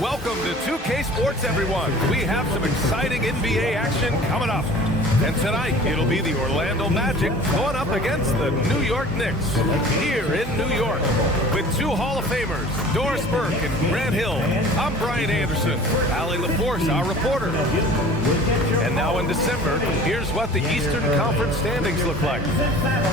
Welcome to 2K Sports, everyone. We have some exciting NBA action coming up. And tonight, it'll be the Orlando Magic going up against the New York Knicks here in New York. With two Hall of Famers, Doris Burke and Grant Hill, I'm Brian Anderson, Allie LaForce, our reporter. And now in December, here's what the Eastern Conference standings look like.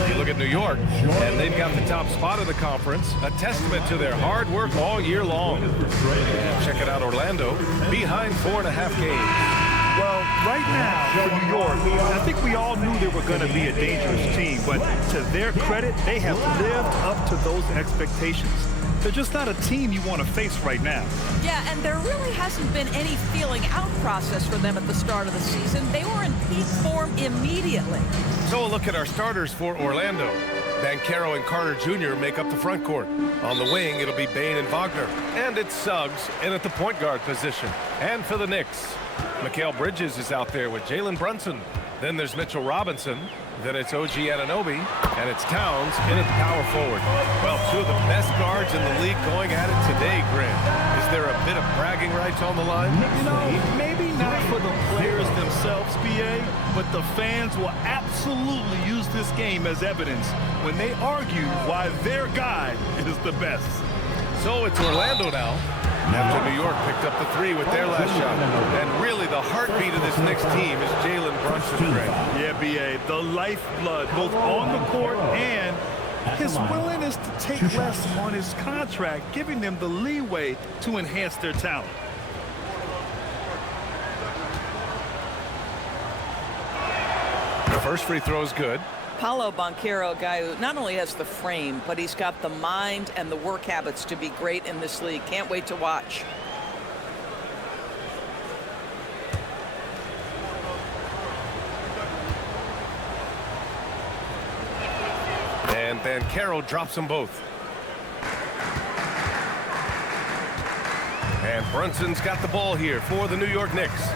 You look at New York, and they've got the top spot of the conference, a testament to their hard work all year long. And check it out, Orlando, behind 4.5 games. Well, right now, for New York, I think we all knew they were going to be a dangerous team, but to their credit, they have lived up to those expectations. They're just not a team you want to face right now. Yeah, and there really hasn't been any feeling out process for them at the start of the season. They were in peak form immediately. So a look at our starters for Orlando. Banchero and Carter Jr. make up the front court. On the wing, it'll be Bane and Wagner. And it's Suggs in at the point guard position. And for the Knicks, Mikal Bridges is out there with Jalen Brunson. Then there's Mitchell Robinson. Then it's OG Anunoby. And it's Towns in at the power forward. Well, two of the best guards in the league going at it today, Grant. Is there a bit of bragging rights on the line? You know, maybe not for the players themselves, BA, but the fans will absolutely use this game as evidence when they argue why their guy is the best. So it's Orlando now, after New York picked up the three with their last shot. And really the heartbeat of this Knicks team is Jalen Brunson, Grant. Yeah, BA, the lifeblood both on the court and his willingness to take less on his contract, giving them the leeway to enhance their talent. The first free throw is good. Paolo Banchero, a guy who not only has the frame, but he's got the mind and the work habits to be great in this league. Can't wait to watch. And Banchero drops them both. And Brunson's got the ball here for the New York Knicks.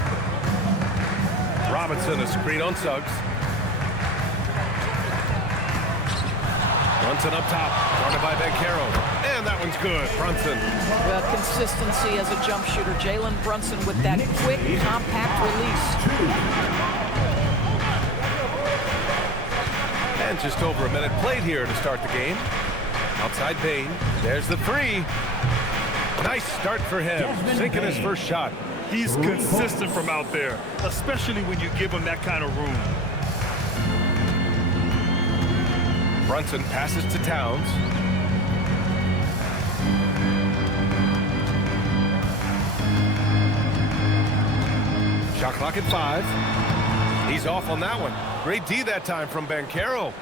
Robinson, a screen on Suggs. Brunson up top, guarded by Banchero. And that one's good, Brunson. Consistency as a jump shooter. Jalen Brunson with that quick, compact release. And just over a minute played here to start the game. Outside Bane. There's the three. Nice start for him, sinking his first shot. He's consistent from out there, especially when you give him that kind of room. Brunson passes to Towns. Shot clock at 5. He's off on that one. Great D that time from Banchero.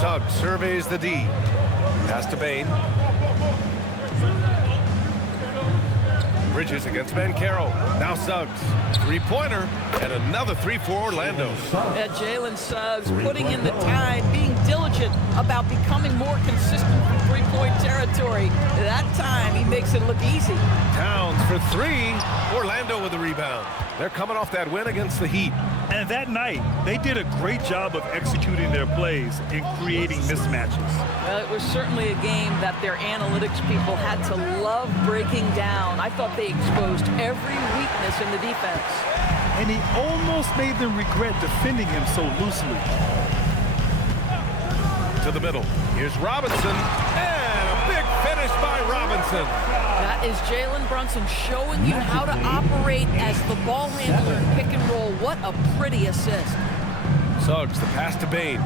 Suggs surveys the D. Pass to Bane. Bridges against Banchero. Now Suggs. Three-pointer. And another three for Orlando. Yeah, Jalen Suggs putting in the time, being diligent about becoming more consistent from three-point territory. That time, he makes it look easy. Towns for three. Orlando with the rebound. They're coming off that win against the Heat. And that night, they did a great job of executing their plays and creating mismatches. Well, it was certainly a game that their analytics people had to love breaking down. I thought they exposed every weakness in the defense. And he almost made them regret defending him so loosely. To the middle. Here's Robinson. And a big finish by Robinson. That is Jalen Brunson showing you how to operate as the ball handler in pick and roll. What a pretty assist. Suggs, the pass to Bane.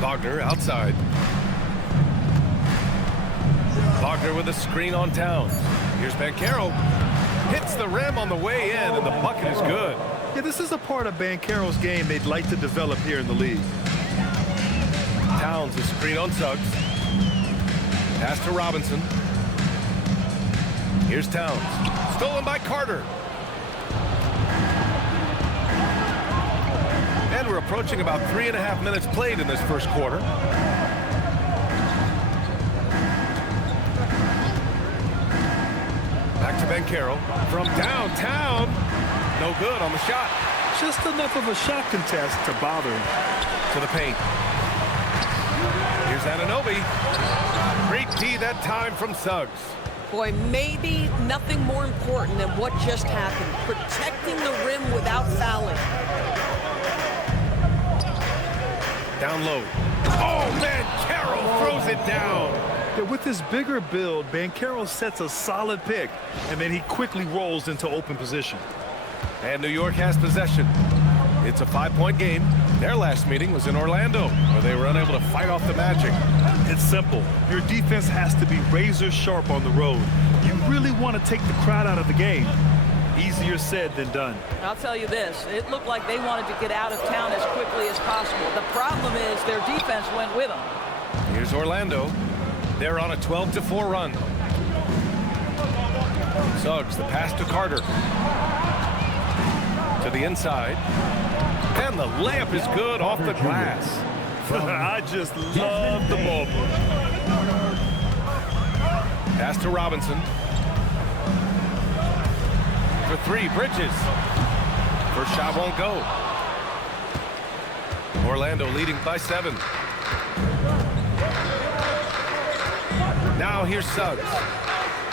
Wagner outside. Wagner with a screen on Towns. Here's Banchero. Hits the rim on the way in, and the bucket is good. Yeah, this is a part of Banchero's game they'd like to develop here in the league. Towns, a screen on Suggs. Pass to Robinson. Here's Towns. Stolen by Carter. And we're approaching about 3.5 minutes played in this first quarter. Back to Banchero. From downtown. No good on the shot. Just enough of a shot contest to bother him. To the paint. Here's Anunoby. Great D that time from Suggs. Boy, maybe nothing more important than what just happened. Protecting the rim without fouling. Down low. Oh, man, Carroll throws it down. Yeah, with his bigger build, Banchero sets a solid pick, and then he quickly rolls into open position. And New York has possession. It's a 5-point game. Their last meeting was in Orlando, where they were unable to fight off the Magic. It's simple. Your defense has to be razor sharp on the road. You really want to take the crowd out of the game. Easier said than done. I'll tell you this, it looked like they wanted to get out of town as quickly as possible. The problem is their defense went with them. Here's Orlando. They're on a 12-4 run. Suggs, the pass to Carter. To the inside. And the layup is good off the glass. I just love the ball. Pass to Robinson. For three, Bridges. First shot won't go. Orlando leading by 7. Now here's Suggs.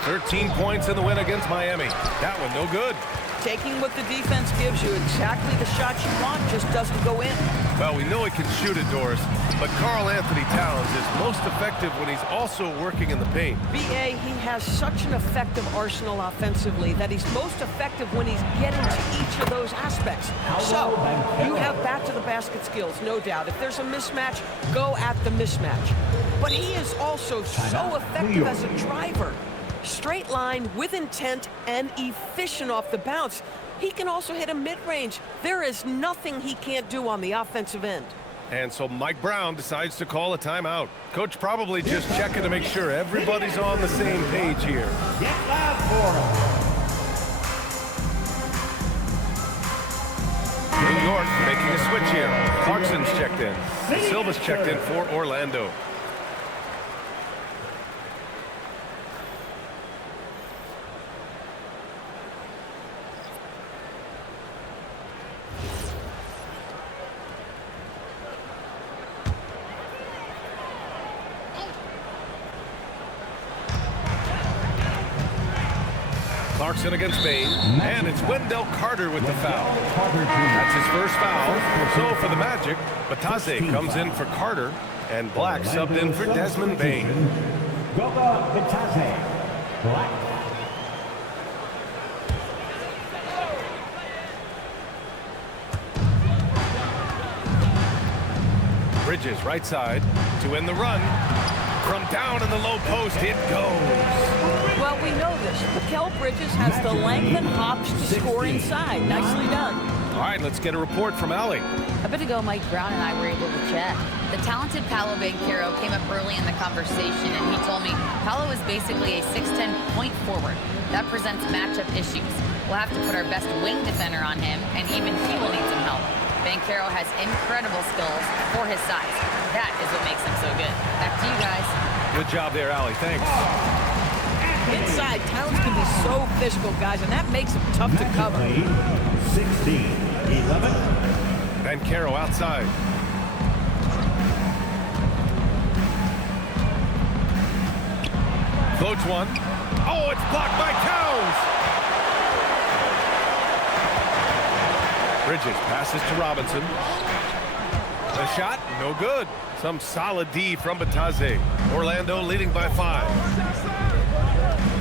13 points in the win against Miami. That one no good. Taking what the defense gives you, exactly the shot you want, just doesn't go in. Well, we know he can shoot it, Doris, but Karl Anthony Towns is most effective when he's also working in the paint. B.A., he has such an effective arsenal offensively that he's most effective when he's getting to each of those aspects. So, you have back-to-the-basket skills, no doubt. If there's a mismatch, go at the mismatch. But he is also so effective as a driver. Straight line, with intent, and efficient off the bounce. He can also hit a mid-range. There is nothing he can't do on the offensive end. And so Mike Brown decides to call a timeout. Coach probably just checking to make sure everybody's on the same page here. Get loud for him. New York making a switch here. Clarkson's checked in. Silva's checked in for Orlando. Clarkson against Bain, and it's Wendell Carter with the foul. That's his first foul. So for the Magic, Batase comes in for Carter, and Black subbed in for Desmond Bain. Goga Batase. Black. Bridges right side to end the run. From down in the low post, it goes. Well, we know this. Mikal Bridges has the length and hops to score inside. Nicely done. All right, let's get a report from Allie. A bit ago, Mike Brown and I were able to chat. The talented Paolo Banchero came up early in the conversation, and he told me Paolo is basically a 6'10" point forward. That presents matchup issues. We'll have to put our best wing defender on him, and even he will need some help. Banchero has incredible skills for his size. That is what makes him so good. Back to you guys. Good job there, Allie. Thanks. Inside, Towns can be so physical, guys, and that makes him tough to cover. 16-11. Banchero outside. Floats one. Oh, it's blocked by Towns. Bridges passes to Robinson. The shot, no good. Some solid D from Batase. Orlando leading by 5.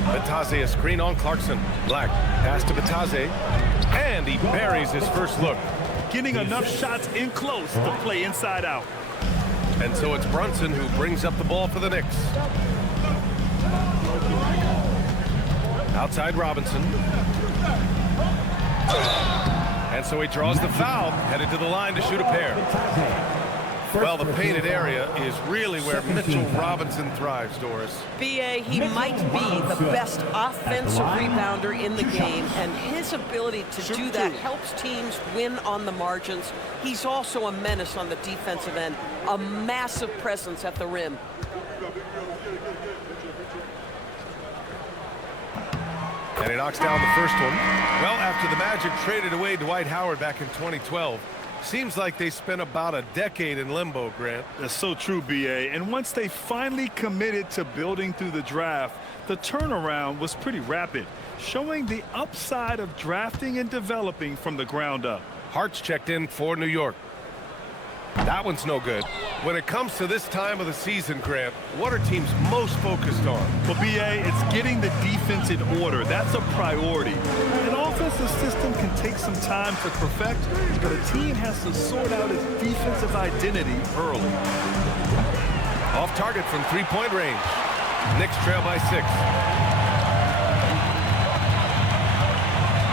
Batase a screen on Clarkson. Black pass to Batase. And he buries his first look. Getting enough shots in close to play inside out. And so it's Brunson who brings up the ball for the Knicks. Outside Robinson. And so he draws the foul, headed to the line to shoot a pair. Well, the painted area is really where Mitchell Robinson thrives, Doris. B.A., he might be the best offensive rebounder in the game, and his ability to do that helps teams win on the margins. He's also a menace on the defensive end, a massive presence at the rim. And he knocks down the first one. Well, after the Magic traded away Dwight Howard back in 2012, Seems like they spent about a decade in limbo, Grant. That's so true, B.A. And once they finally committed to building through the draft, the turnaround was pretty rapid, showing the upside of drafting and developing from the ground up. Hart's checked in for New York. That one's no good. When it comes to this time of the season, Grant, what are teams most focused on? Well, B.A., it's getting the defense in order. That's a priority. An offensive system can take some time to perfect, but a team has to sort out its defensive identity early. Off target from three-point range. Knicks trail by 6.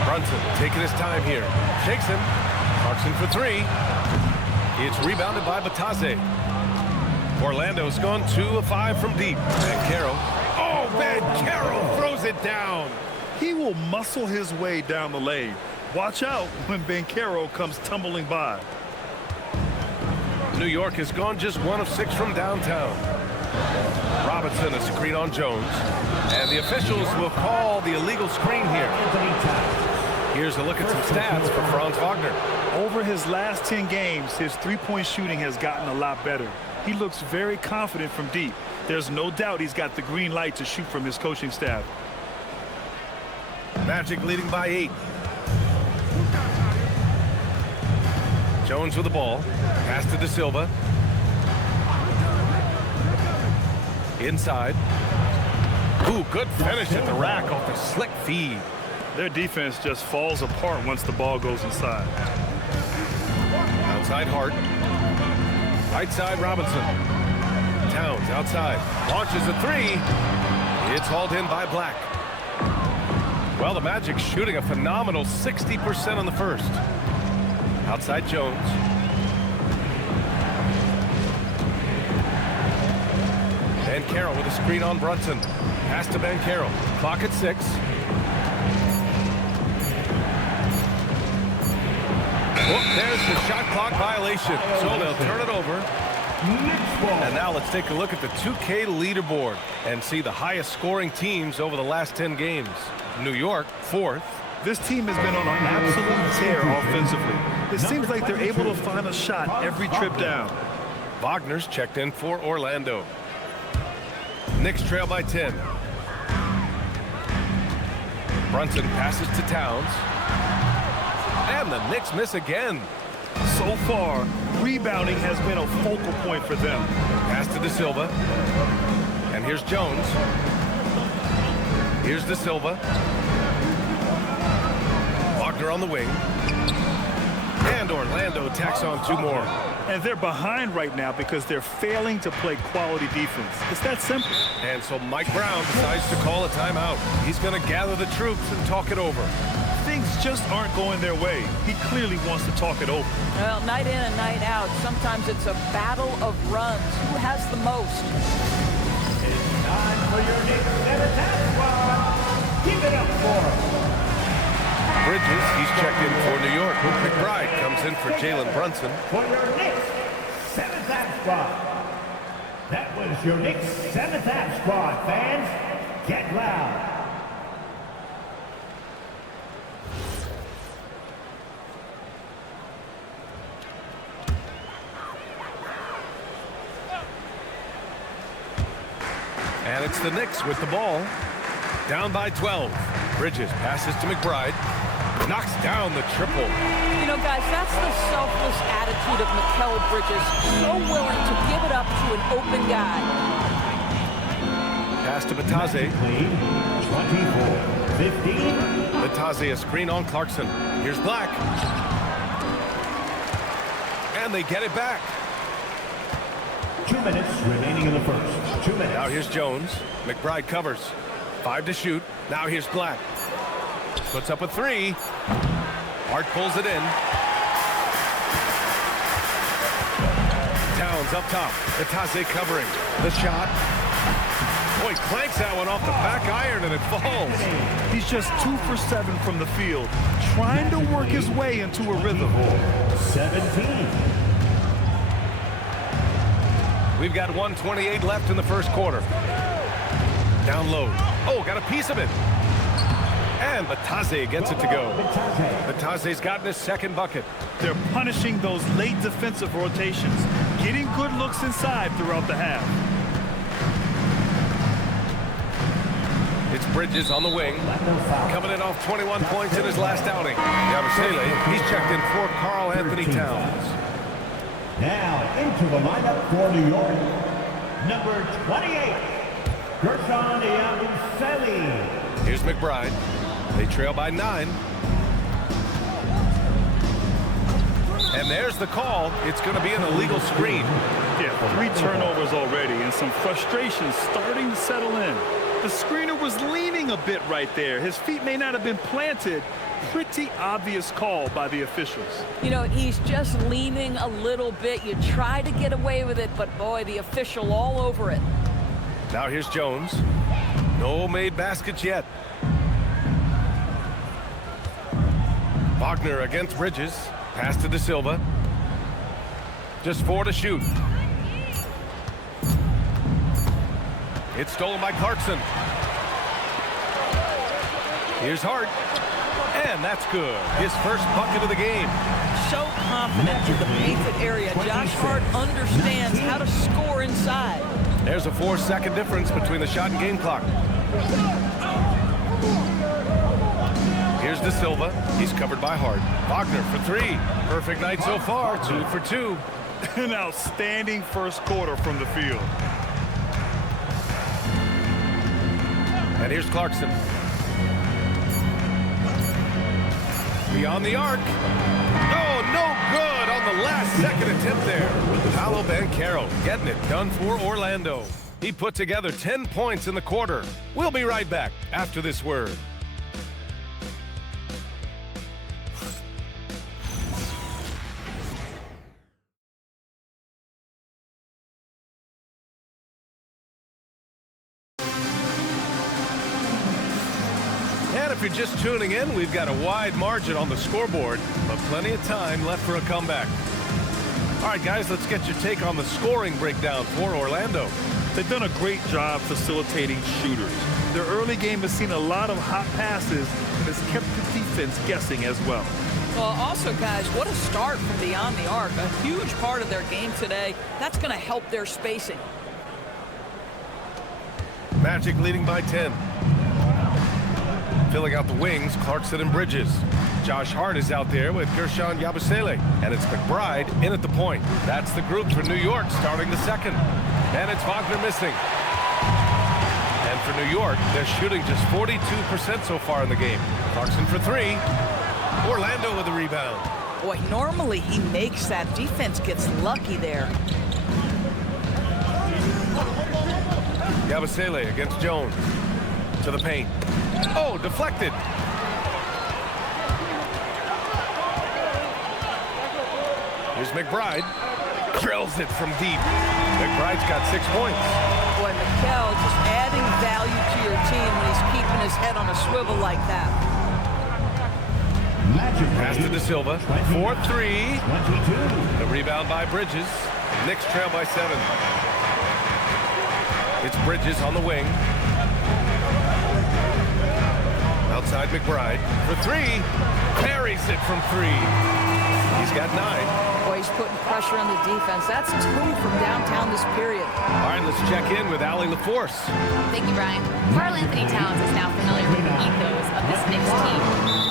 Brunson taking his time here. Shakes him. Clarkson for 3. It's rebounded by Batase. Orlando's gone 2 of 5 from deep. Banchero. Oh, Banchero throws it down. He will muscle his way down the lane. Watch out when Banchero comes tumbling by. New York has gone just 1 of 6 from downtown. Robinson, a screen on Jones. And the officials will call the illegal screen here. Here's a look at some stats for Franz Wagner. Over his last 10 games, his three-point shooting has gotten a lot better. He looks very confident from deep. There's no doubt he's got the green light to shoot from his coaching staff. Magic leading by 8. Jones with the ball. Pass to De Silva. Inside. Ooh, good finish at the rack off the slick feed. Their defense just falls apart once the ball goes inside. Outside Hart. Right side Robinson. Towns outside. Launches a 3. It's hauled in by Black. Well, the Magic shooting a phenomenal 60% on the first. Outside Jones. Banchero with a screen on Brunson. Pass to Banchero. Clock at 6. Oh, there's the shot clock violation. So they'll turn it over. And now let's take a look at the 2K leaderboard and see the highest scoring teams over the last 10 games. New York, 4th. This team has been on an absolute tear offensively. It seems like they're able to find a shot every trip down. Wagner's checked in for Orlando. Knicks trail by 10. Brunson passes to Towns. And the Knicks miss again. So far, rebounding has been a focal point for them. Pass to De Silva. And here's Jones. Here's De Silva. Wagner on the wing. And Orlando tacks on 2 more. And they're behind right now because they're failing to play quality defense. It's that simple. And so Mike Brown decides to call a timeout. He's going to gather the troops and talk it over. Things just aren't going their way. He clearly wants to talk it over. Well, night in and night out, sometimes it's a battle of runs. Who has the most? It's time for your Knicks 7th squad. Keep it up for him. Bridges, he's checked in for New York. McBride comes in for Jalen Brunson. For your Knicks 7th squad. That was your Knicks 7th squad, fans. Get loud. And it's the Knicks with the ball. Down by 12. Bridges passes to McBride. Knocks down the triple. You know, guys, that's the selfless attitude of Mikal Bridges. So willing to give it up to an open guy. Pass to Batase. 24-15. Batase a screen on Clarkson. Here's Black. And they get it back. 2 minutes remaining in the first. 2 minutes. Now here's Jones. McBride covers. 5 to shoot. Now here's Black. Puts up a 3. Hart pulls it in. Towns up top. Batase covering. The shot. Boy, clanks that one off the back iron and it falls. He's just 2 for 7 from the field, trying to work his way into a rhythm. 17. We've got 1:28 left in the first quarter. Down low. Oh, got a piece of it. And Batase gets it to go. Batase's gotten his second bucket. They're punishing those late defensive rotations, getting good looks inside throughout the half. It's Bridges on the wing, coming in off 21 points in his last outing. Yabusele, he's checked in for Karl Anthony Towns. Now into the lineup for New York, number 28, Gershon Yabusele. Here's McBride. They trail by 9. And there's the call. It's going to be an illegal screen. Yeah, 3 turnovers already and some frustration starting to settle in. The screener was leaning a bit right there. His feet may not have been planted. Pretty obvious call by the officials. You know, he's just leaning a little bit. You try to get away with it, but boy, the official all over it. Now here's Jones. No made baskets yet. Wagner against Bridges. Pass to De Silva. Just 4 to shoot. It's stolen by Clarkson. Here's Hart. And that's good. His first bucket of the game. So confident in the painted area. Josh Hart understands how to score inside. There's a 4-second difference between the shot and game clock. Here's De Silva. He's covered by Hart. Wagner for 3. Perfect night so far. 2 for 2. An outstanding first quarter from the field. And here's Clarkson. Beyond the arc. Oh, no good on the last second attempt there. Paolo Banchero getting it done for Orlando. He put together 10 points in the quarter. We'll be right back after this word. And if you're just tuning in, we've got a wide margin on the scoreboard, but plenty of time left for a comeback. All right, guys, let's get your take on the scoring breakdown for Orlando. They've done a great job facilitating shooters. Their early game has seen a lot of hot passes and has kept the defense guessing as well. Well, also, guys, what a start from beyond the arc. A huge part of their game today. That's going to help their spacing. Magic leading by 10. Filling out the wings, Clarkson and Bridges. Josh Hart is out there with Gershon Yabusele. And it's McBride in at the point. That's the group for New York starting the second. And it's Wagner missing. And for New York, they're shooting just 42% so far in the game. Clarkson for 3. Orlando with the rebound. Boy, normally he makes that. Defense gets lucky there. Yabusele against Jones. To the paint. Oh, deflected. Here's McBride. Drills it from deep. McBride's got 6 points. Boy, Mikel just adding value to your team when he's keeping his head on a swivel like that. Pass to De Silva. 4-3. The rebound by Bridges. Knicks trail by 7. It's Bridges on the wing. Outside McBride for 3. Parries it from 3. He's got 9. Boy, he's putting pressure on the defense. That's 2 from downtown this period. All right, let's check in with Allie LaForce. Thank you, Brian. Karl Anthony Towns is now familiar with the ethos of this Knicks team.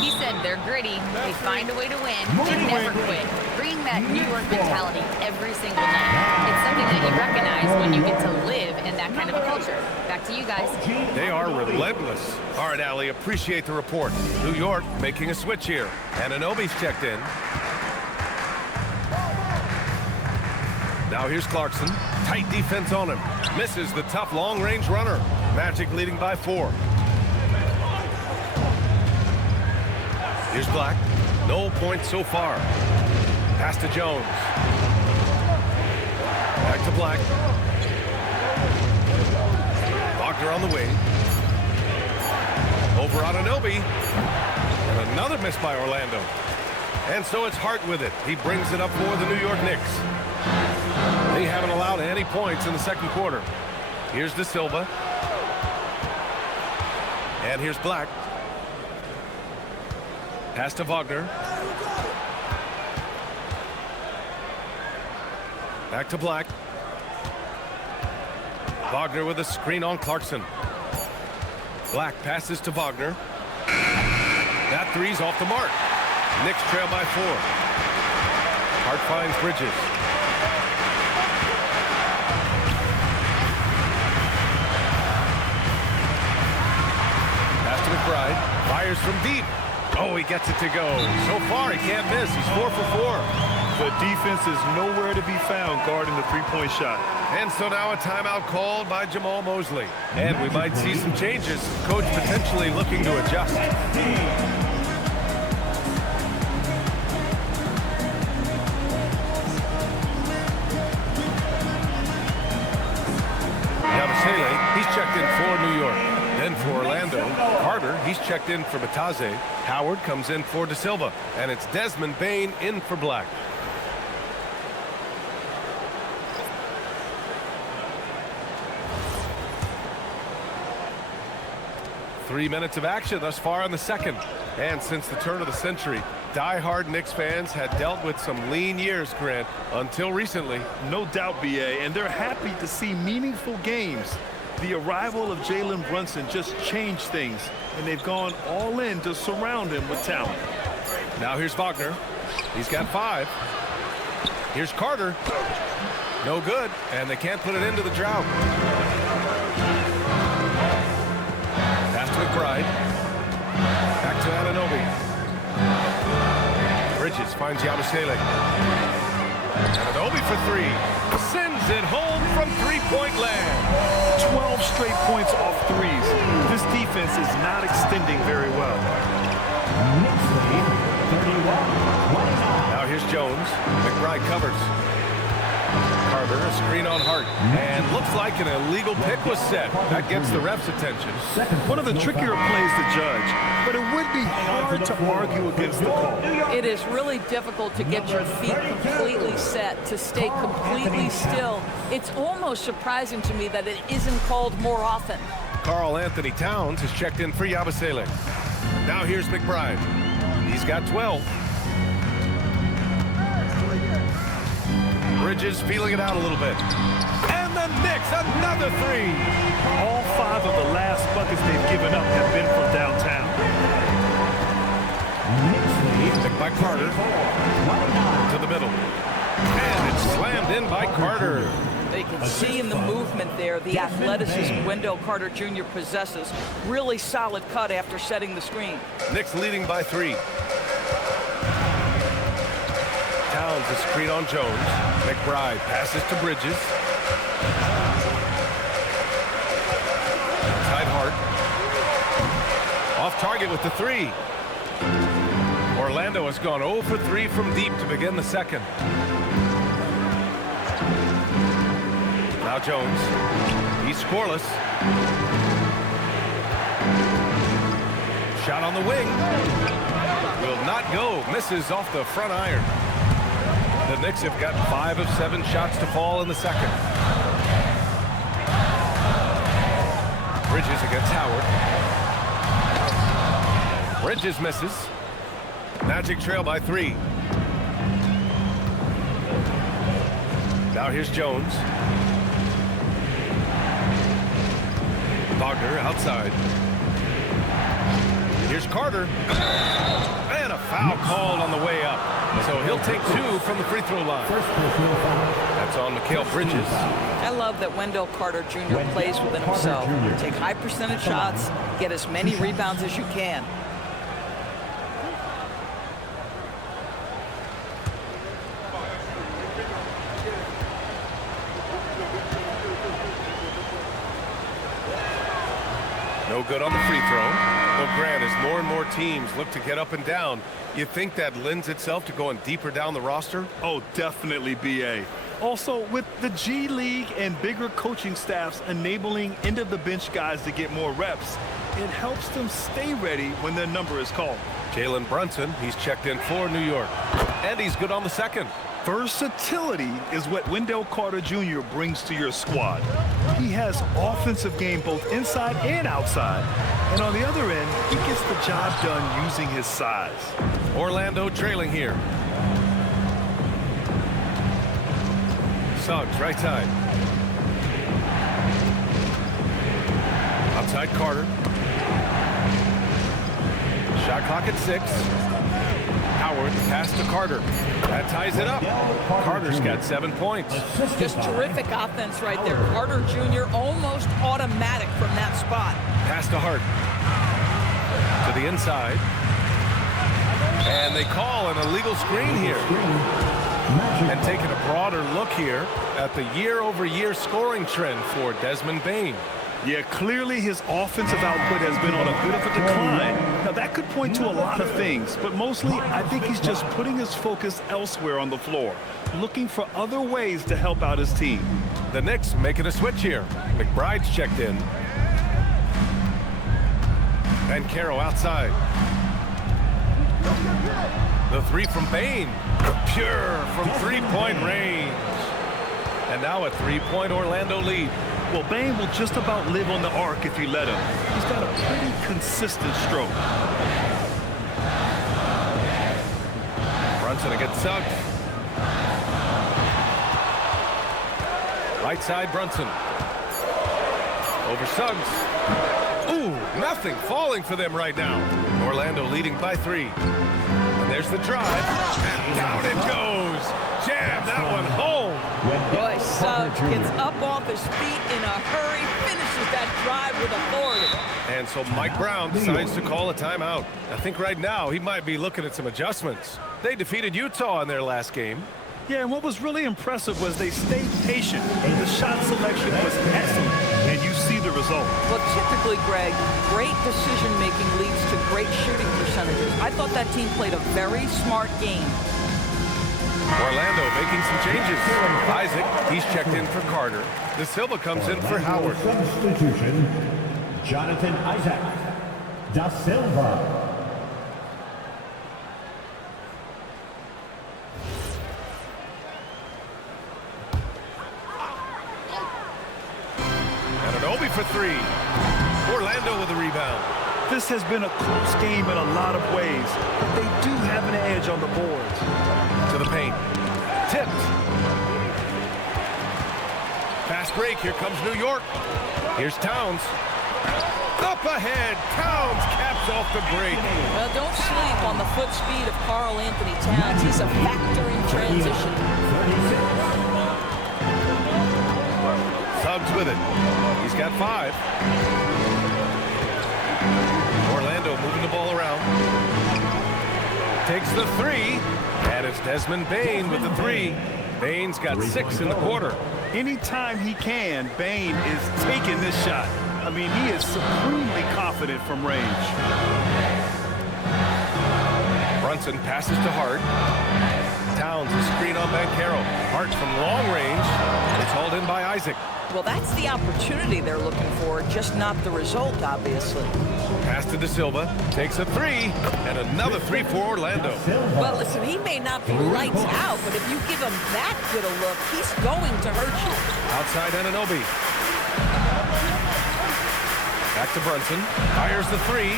He said they're gritty, they find a way to win, and never quit, bringing that New York mentality every single night. It's something that you recognize when you get to live in that kind of a culture. Back to you guys. They are relentless. All right, Allie, appreciate the report. New York making a switch here. Anunoby's checked in. Now here's Clarkson. Tight defense on him. Misses the tough long-range runner. Magic leading by 4. Here's Black. No points so far. Pass to Jones. Back to Black. Wagner on the wing. Over Anunoby. And another miss by Orlando. And so it's Hart with it. He brings it up for the New York Knicks. They haven't allowed any points in the second quarter. Here's De Silva. And here's Black. Pass to Wagner. Back to Black. Wagner with a screen on Clarkson. Black passes to Wagner. That three's off the mark. Knicks trail by 4. Hart finds Bridges. Pass to McBride. Fires from deep. Oh, he gets it to go. So far, he can't miss. He's 4 for 4. The defense is nowhere to be found guarding the three-point shot. And so now a timeout called by Jamal Mosley. And we might see some changes. Coach potentially looking to adjust. Yabusele, he's checked in for New York. Then for Orlando, Carter, he's checked in for Bataze. Howard comes in for De Silva. And it's Desmond Bane in for Black. Three minutes of action thus far in the second. And since the turn of the century, die-hard Knicks fans had dealt with some lean years, Grant, until recently. No doubt, BA, and they're happy to see meaningful games. The arrival of Jalen Brunson just changed things, and they've gone all in to surround him with talent. Now here's Wagner. He's got 5. Here's Carter. No good, and they can't put it into the drought. Pass to McBride. Back to Anunoby. Bridges finds Yabusele. Anunoby for 3. Sends it home from three-point land. 12 straight points off threes. This defense is not extending very well. Now here's Jones. McBride covers. Carter, a screen on Hart. And looks like an illegal pick was set. That gets the ref's attention. One of the trickier plays to judge, but it would be hard to argue against the call. It is really difficult to get your feet completely set, to stay completely still. It's almost surprising to me that it isn't called more often. Karl Anthony Towns has checked in for Yabusele. Now here's McBride. He's got 12. Bridges feeling it out a little bit. And the Knicks, another 3. All 5 of the last buckets they've given up have been from downtown. Picked by Carter. To the middle. And it's slammed in by Carter. They can see in the movement there the athleticism Wendell Carter Jr. possesses. Really solid cut after setting the screen. Knicks leading by 3. Towns a screen on Jones. McBride passes to Bridges. Inside Hart. Off target with the 3. Orlando has gone 0 for 3 from deep to begin the second. Now Jones. He's scoreless. Shot on the wing. Will not go. Misses off the front iron. The Knicks have got 5 of 7 shots to fall in the second. Bridges against Howard. Bridges misses. Magic trail by 3. Now here's Jones. Wagner outside. Here's Carter. And a foul called on the way up. So he'll take 2 from the free throw line. That's on Mikal Bridges. I love that Wendell Carter Jr. plays within himself. Take high percentage shots, get as many rebounds as you can. No good on the free throw. Well, Grant, as more and more teams look to get up and down, you think that lends itself to going deeper down the roster? Oh, definitely, BA. Also, with the G League and bigger coaching staffs enabling end-of-the-bench guys to get more reps, it helps them stay ready when their number is called. Jalen Brunson, he's checked in for New York. And he's good on the second. Versatility is what Wendell Carter Jr. brings to your squad. He has offensive game both inside and outside, And on the other end, he gets the job done using his size. Orlando trailing here. Suggs, right side. Outside Carter. Shot clock at 6. Howard pass to Carter. That ties it up. Carter's got 7 points. Just terrific offense right there. Carter Jr. almost automatic from that spot. Pass to Hart. To the inside. And they call an illegal screen here. And taking a broader look here at the year-over-year scoring trend for Desmond Bane. Yeah, clearly his offensive output has been on a bit of a decline. Now, that could point to a lot of things, but mostly I think he's just putting his focus elsewhere on the floor, looking for other ways to help out his team. The Knicks making a switch here. McBride's checked in. And Caro outside. The three from Bane. Pure from three-point range. And now a three-point Orlando lead. Well, Bane will just about live on the arc if you let him. He's got a pretty consistent stroke. Brunson against Suggs. Right side, Brunson. Over Suggs. Ooh, nothing falling for them right now. Orlando leading by 3. And there's the drive. And down it goes. Jam that one home. Boy, Suggs gets up off his feet in a hurry, finishes that drive with authority. And so Mike Brown decides to call a timeout. I think right now he might be looking at some adjustments. They defeated Utah in their last game. Yeah, and what was really impressive was they stayed patient. The shot selection was excellent, and you see the result. Well, typically, Greg, great decision-making leads to great shooting percentages. I thought that team played a very smart game. Orlando making some changes. Isaac, he's checked in for Carter. De Silva comes in for Howard. Substitution, Jonathan Isaac. Da Silva. Anunoby for 3. Orlando with the rebound. This has been a close game in a lot of ways, but they do have an edge on the boards. To the paint. Tipped. Fast break. Here comes New York. Here's Towns. Up ahead. Towns caps off the break. Well, don't sleep on the foot speed of Karl Anthony Towns. He's a factor in transition. 36. Suggs with it. He's got 5. Orlando moving the ball around. Takes the 3. And it's Desmond Bane with the 3. Bane's got 6 in the quarter. Anytime he can, Bane is taking this shot. I mean, he is supremely confident from range. Brunson passes to Hart. Towns is screen on Banchero. Hart from long range. It's hauled in by Isaac. Well, that's the opportunity they're looking for, just not the result, obviously. Pass to De Silva. Takes a 3. And another 3 for Orlando. Well, listen, he may not be lights out, but if you give him that good a look, he's going to hurt you. Outside Anunoby. Back to Brunson. Fires the 3.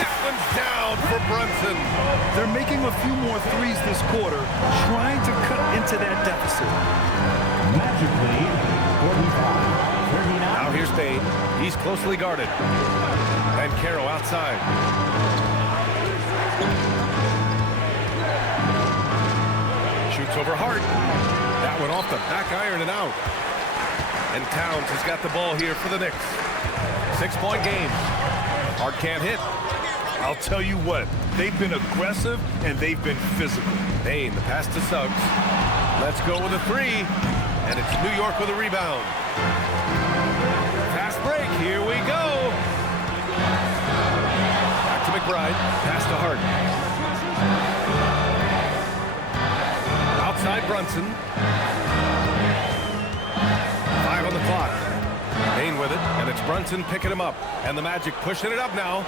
That one's down for Brunson. They're making a few more threes this quarter, trying to cut into that deficit. Magically, 45-39. Now here's Bane. He's closely guarded. And Caro outside. Shoots over Hart. That one off the back iron and out. And Towns has got the ball here for the Knicks. 6-point game. Hart can't hit. I'll tell you what, they've been aggressive and they've been physical. Bane, the pass to Suggs. Let's go with a 3. And it's New York with a rebound. Fast break. Here we go. Back to McBride. Pass to Hart. Outside Brunson. 5 on the clock. Bane with it. And it's Brunson picking him up. And the Magic pushing it up now.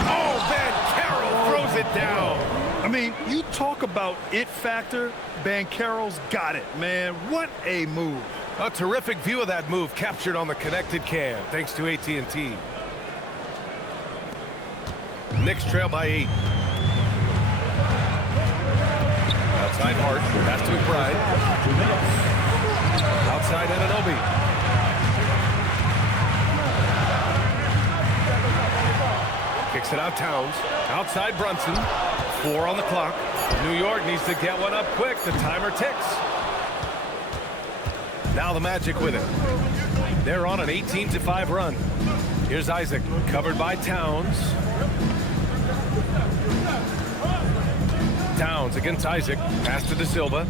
Oh, Banchero throws it down. I mean, you talk about it factor, Banchero's got it, man. What a move. A terrific view of that move captured on the connected cam, thanks to AT&T. Knicks trail by 8. Outside Hart, pass to McBride. Outside Anunoby. Kicks it out Towns. Outside Brunson. 4 on the clock. New York needs to get one up quick. The timer ticks. Now the Magic with it. They're on an 18-5 run. Here's Isaac, covered by Towns. Towns against Isaac. Pass to De Silva.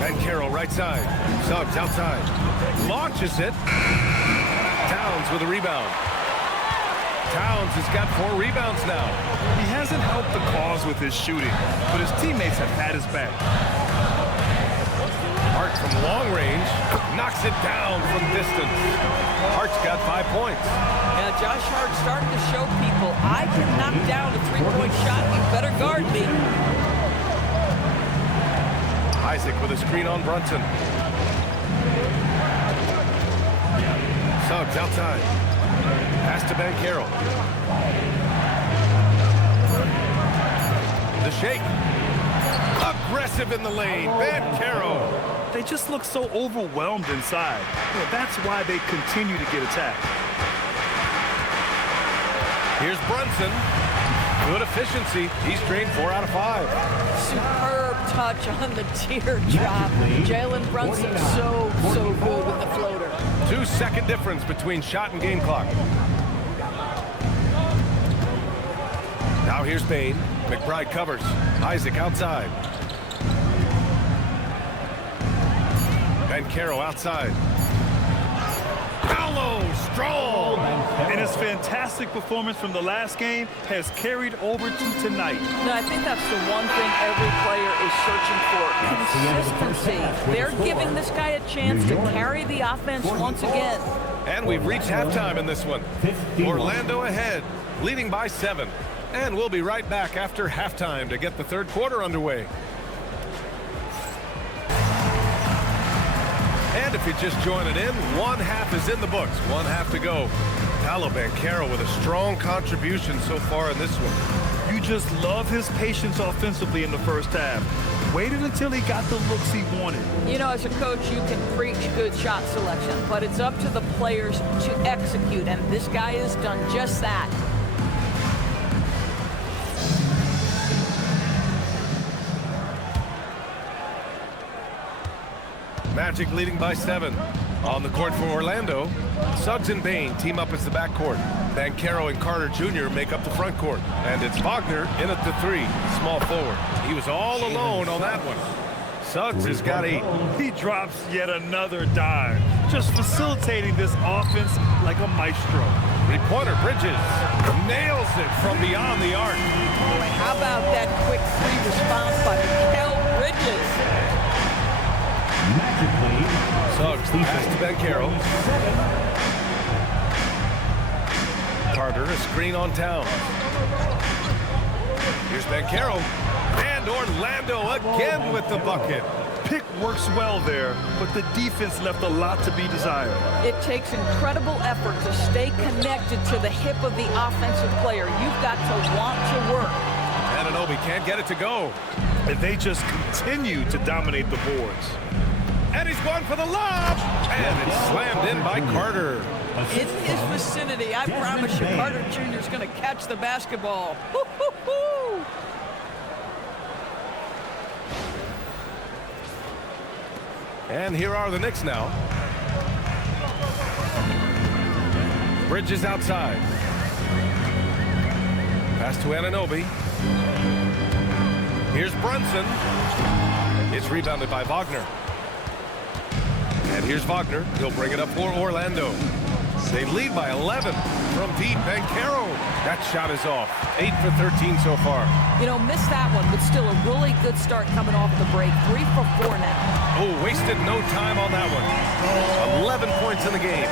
And Carroll right side. Suggs outside. Launches it. Towns with a rebound. Towns has got 4 rebounds now. He hasn't helped the cause with his shooting, but his teammates have had his back. Hart from long range knocks it down from distance. Hart's got 5 points. Now Josh Hart starting to show people, I can knock down a 3-point shot. You better guard me. Isaac with a screen on Brunson. Suggs outside. Pass to Banchero. The shake. Aggressive in the lane. Banchero. They just look so overwhelmed inside. Well, that's why they continue to get attacked. Here's Brunson. Good efficiency. He's trained 4 out of 5. Superb touch on the teardrop. Jalen Brunson so good with the floater. 2-second difference between shot and game clock. Now here's Bain. McBride covers. Isaac outside. Banchero outside. Paolo strong. And his fantastic performance from the last game has carried over to tonight. No, I think that's the one thing every player is searching for. Consistency. They're giving this guy a chance to carry the offense once again. And we've reached halftime in this one. Orlando ahead, leading by 7. And we'll be right back after halftime to get the third quarter underway. And if you're just joining in, 1 half is in the books. 1 half to go. Paolo Banchero with a strong contribution so far in this one. You just love his patience offensively in the first half. Waited until he got the looks he wanted. You know, as a coach, you can preach good shot selection, but it's up to the players to execute, and this guy has done just that. Magic leading by 7. On the court for Orlando, Suggs and Bain team up as the backcourt. Banchero and Carter Jr. make up the front court. And it's Wagner in at the 3, small forward. He was all alone on that one. Suggs has got 8. He drops yet another dime, just facilitating this offense like a maestro. 3-pointer Bridges nails it from beyond the arc. Boy, how about that quick free response by Mikal Bridges? Suggs pass to Banchero. Carter, a screen on Towns. Here's Banchero. And Orlando again with the bucket. Pick works well there, but the defense left a lot to be desired. It takes incredible effort to stay connected to the hip of the offensive player. You've got to want to work. Anunoby can't get it to go. And they just continue to dominate the boards. And he's going for the lob. And it's slammed in by Carter. In his vicinity, I promise you, Carter Jr. is going to catch the basketball. Woo-hoo-hoo! And here are the Knicks now. Bridges outside. Pass to Anunoby. Here's Brunson. It's rebounded by Wagner. And here's Wagner. He'll bring it up for Orlando. They lead by 11 from deep. Banchero. That shot is off. 8 for 13 so far. You know, missed that one, but still a really good start coming off the break. 3 for 4 now. Oh, wasted no time on that one. 11 points in the game.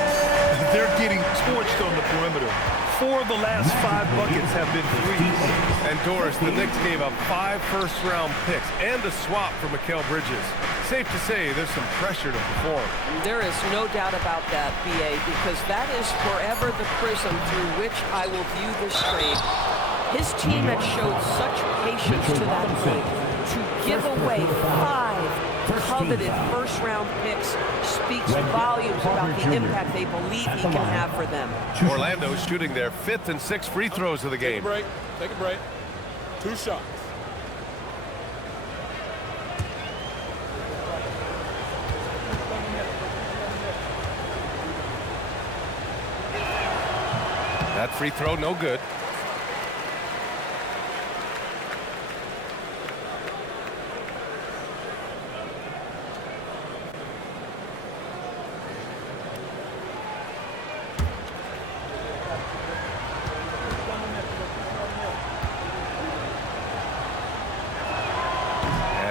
They're getting torched on the perimeter. 4 of the last 5 buckets have been threes. And Doris, the Knicks gave up 5 first-round picks and a swap for Mikal Bridges. Safe to say there's some pressure to perform. There is no doubt about that, BA, because that is forever the prism through which I will view this trade. His team had showed such patience to that point. To give away 5 coveted first-round picks speaks volumes about the impact they believe he can have for them. Orlando's shooting their 5th and 6th free throws of the game. Take a break. 2 shots. That free throw no good.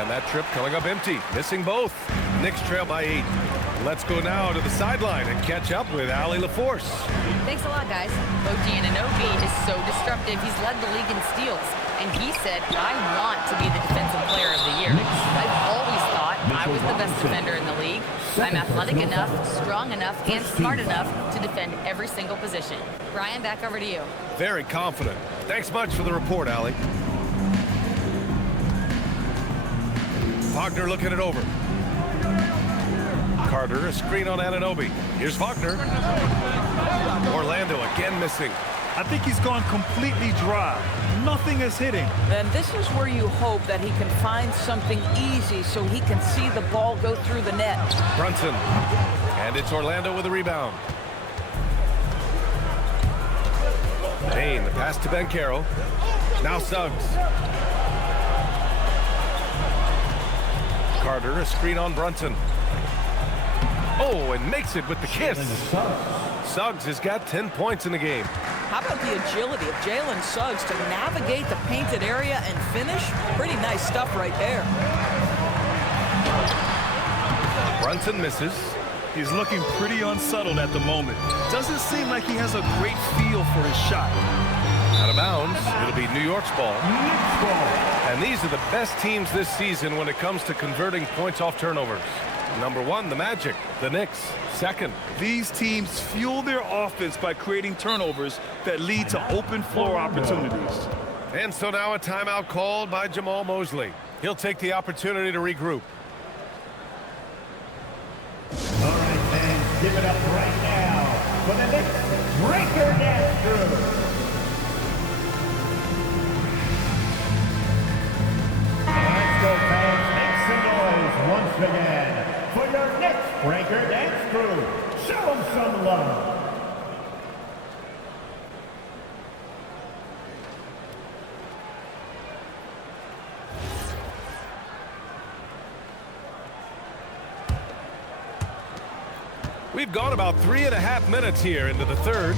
That trip coming up empty, missing both. Knicks trail by 8. Let's go now to the sideline and catch up with Allie LaForce. Thanks a lot, guys. OG Anunoby is so disruptive. He's led the league in steals. And he said, I want to be the defensive player of the year. I've always thought I was the best defender in the league. I'm athletic enough, strong enough, and smart enough to defend every single position. Brian, back over to you. Very confident. Thanks much for the report, Allie. Wagner looking it over. Carter, a screen on Anunoby. Here's Wagner. Orlando again missing. I think he's gone completely dry. Nothing is hitting. And this is where you hope that he can find something easy so he can see the ball go through the net. Brunson. And it's Orlando with a rebound. Payne, the pass to Banchero. Now Suggs. Carter, a screen on Brunson. Oh, and makes it with the kiss. Suggs has got 10 points in the game. How about the agility of Jalen Suggs to navigate the painted area and finish? Pretty nice stuff right there. Brunson misses. He's looking pretty unsettled at the moment. Doesn't seem like he has a great feel for his shot. Out of bounds, it'll be New York's ball. And these are the best teams this season when it comes to converting points off turnovers. Number 1, the Magic. The Knicks, 2nd. These teams fuel their offense by creating turnovers that lead to open floor opportunities. And so now a timeout called by Jamal Mosley. He'll take the opportunity to regroup. All right, fans, give it up right now for the Knicks breaker dance crew. Let's go, fans. Make some noise once again for your Knicks breaker dance crew. Show them some love. We've gone about 3.5 minutes here into the 3rd.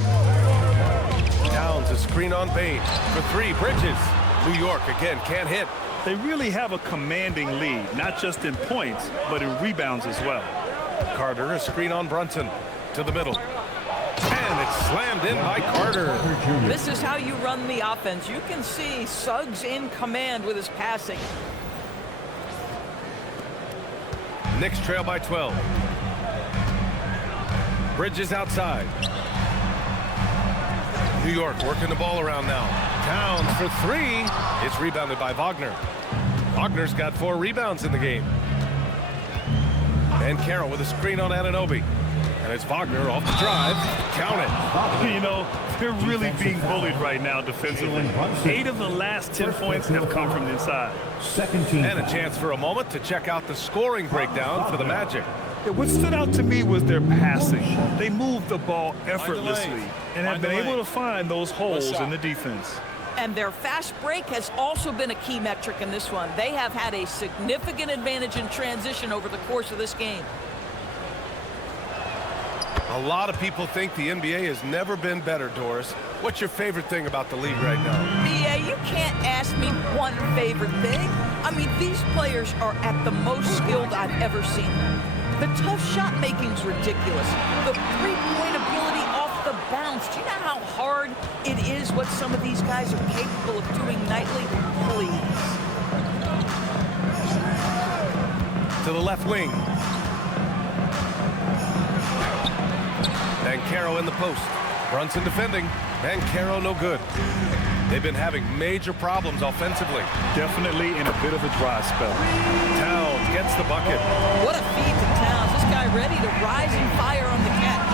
Towns a screen on Payne. For 3, Bridges. New York again can't hit. They really have a commanding lead, not just in points, but in rebounds as well. Carter, a screen on Brunson. To the middle. And it's slammed in by Carter. This is how you run the offense. You can see Suggs in command with his passing. Knicks trail by 12. Bridges outside. New York working the ball around now. Towns for 3. It's rebounded by Wagner. Wagner's got 4 rebounds in the game. And Carroll with a screen on Anunoby. And it's Wagner off the drive. Count it. You know, they're really being bullied right now defensively. 8 of the last 10 points have come from inside. And a chance for a moment to check out the scoring breakdown for the Magic. Yeah, what stood out to me was their passing. They moved the ball effortlessly and have been able to find those holes in the defense. And their fast break has also been a key metric in this one. They have had a significant advantage in transition over the course of this game. A lot of people think the NBA has never been better, Doris. What's your favorite thing about the league right now? BA, you can't ask me one favorite thing. I mean, these players are at the most skilled I've ever seen them. The tough shot making's ridiculous. The three-point ability bounds. Do you know how hard it is what some of these guys are capable of doing nightly? Please. To the left wing. Banchero in the post. Brunson defending. Banchero no good. They've been having major problems offensively. Definitely in a bit of a dry spell. Towns gets the bucket. What a feed to Towns. This guy ready to rise and fire on the catch.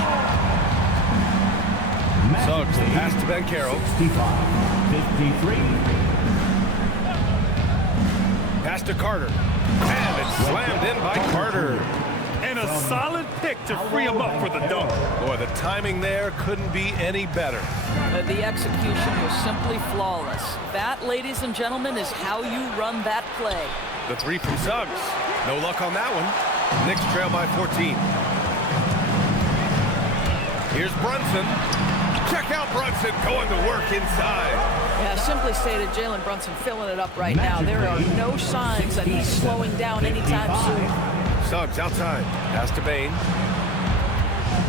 Suggs, the pass to Banchero. 65-53. Pass to Carter. And it's slammed in by Carter. And a solid pick to free him up for the dunk. Boy, the timing there couldn't be any better. The execution was simply flawless. That, ladies and gentlemen, is how you run that play. The three from Suggs. No luck on that one. Knicks trail by 14. Here's Brunson. Check out Brunson going to work inside. Yeah, simply stated, Jalen Brunson filling it up right now. There are no signs that he's slowing down anytime soon. Suggs outside. Pass to Bain.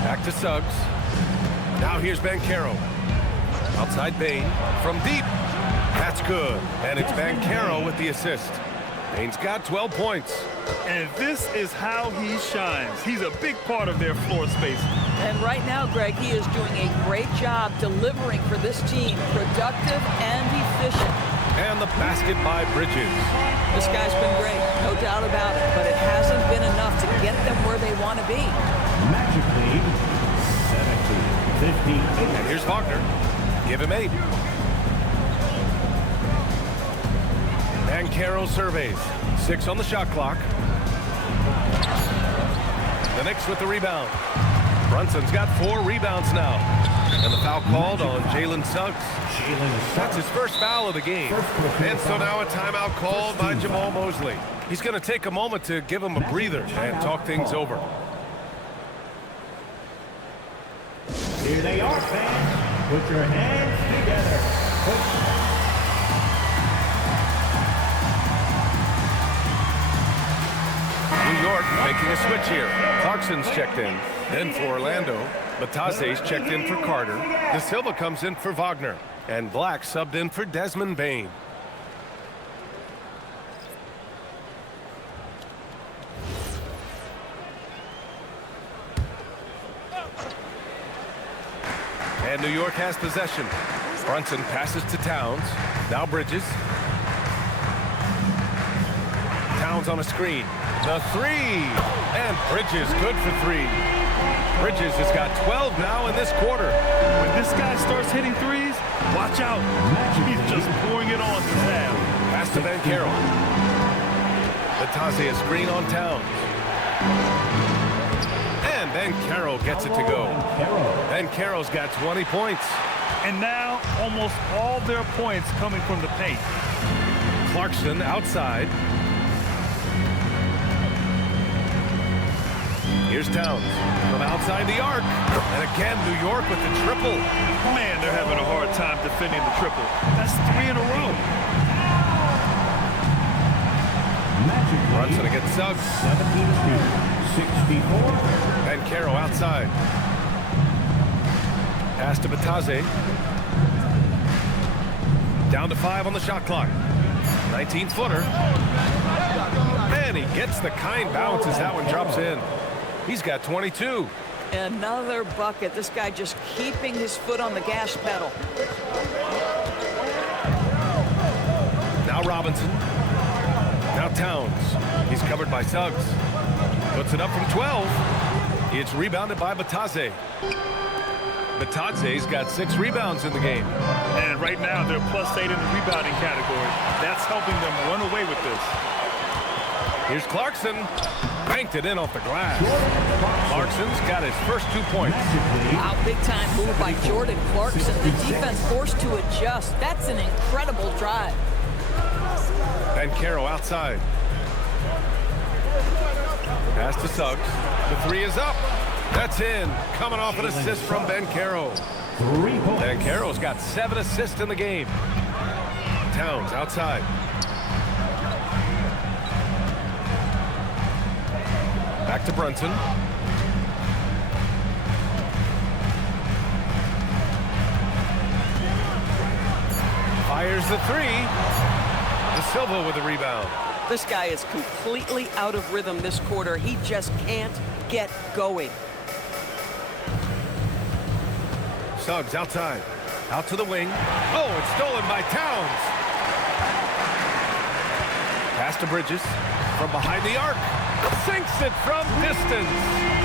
Back to Suggs. Now here's Banchero. Outside Bain. From deep. That's good. And it's Banchero with the assist. Bain's got 12 points. And this is how he shines. He's a big part of their floor space. And right now, Greg, he is doing a great job delivering for this team. Productive and efficient. And the basket by Bridges. This guy's been great, no doubt about it, but it hasn't been enough to get them where they want to be. Magic lead, 70-58. And here's Wagner. Give him 8. Banchero surveys. 6 on the shot clock. The Knicks with the rebound. Brunson's got 4 rebounds now. And the foul called on Jalen Suggs. That's his first foul of the game. And so now a timeout called by Jamal Mosley. He's going to take a moment to give him a breather and talk things over. Here they are, fans. Put your hands together. New York making a switch here. Clarkson's checked in. Then for Orlando, Batase's checked in for Carter. De Silva comes in for Wagner. And Black subbed in for Desmond Bain. And New York has possession. Brunson passes to Towns. Now Bridges. Towns on a screen. The 3. And Bridges good for 3. Bridges has got 12 now in this quarter. When this guy starts hitting threes, watch out. He's just pouring it on this half. Pass to Banchero. Batase a screen on Towns. And Banchero gets it to go. Banchero's got 20 points. And now almost all their points coming from the paint. Clarkson outside. Here's Towns from outside the arc. And again, New York with the triple. Man, they're having a hard time defending the triple. That's 3 in a row. Brunson against Suggs. 72-64. Banchero outside. Pass to Batase. Down to 5 on the shot clock. 19-footer. And he gets the kind bounce as that one drops in. He's got 22. Another bucket. This guy just keeping his foot on the gas pedal. Now Robinson. Now Towns. He's covered by Suggs. Puts it up from 12. It's rebounded by Batase. Batase's got 6 rebounds in the game. And right now they're +8 in the rebounding category. That's helping them run away with this. Here's Clarkson. Banked it in off the glass. Clarkson's got his first 2 points. Wow, big-time move by Jordan Clarkson. The defense forced to adjust. That's an incredible drive. Banchero outside. Pass to Suggs. The 3 is up. That's in. Coming off an assist from Banchero. Banchero's got 7 assists in the game. Towns outside. Back to Brunson. Fires the three. De Silva with the rebound. This guy is completely out of rhythm this quarter. He just can't get going. Suggs outside. Out to the wing. Oh, it's stolen by Towns. Pass to Bridges. From behind the arc. Sinks it from distance.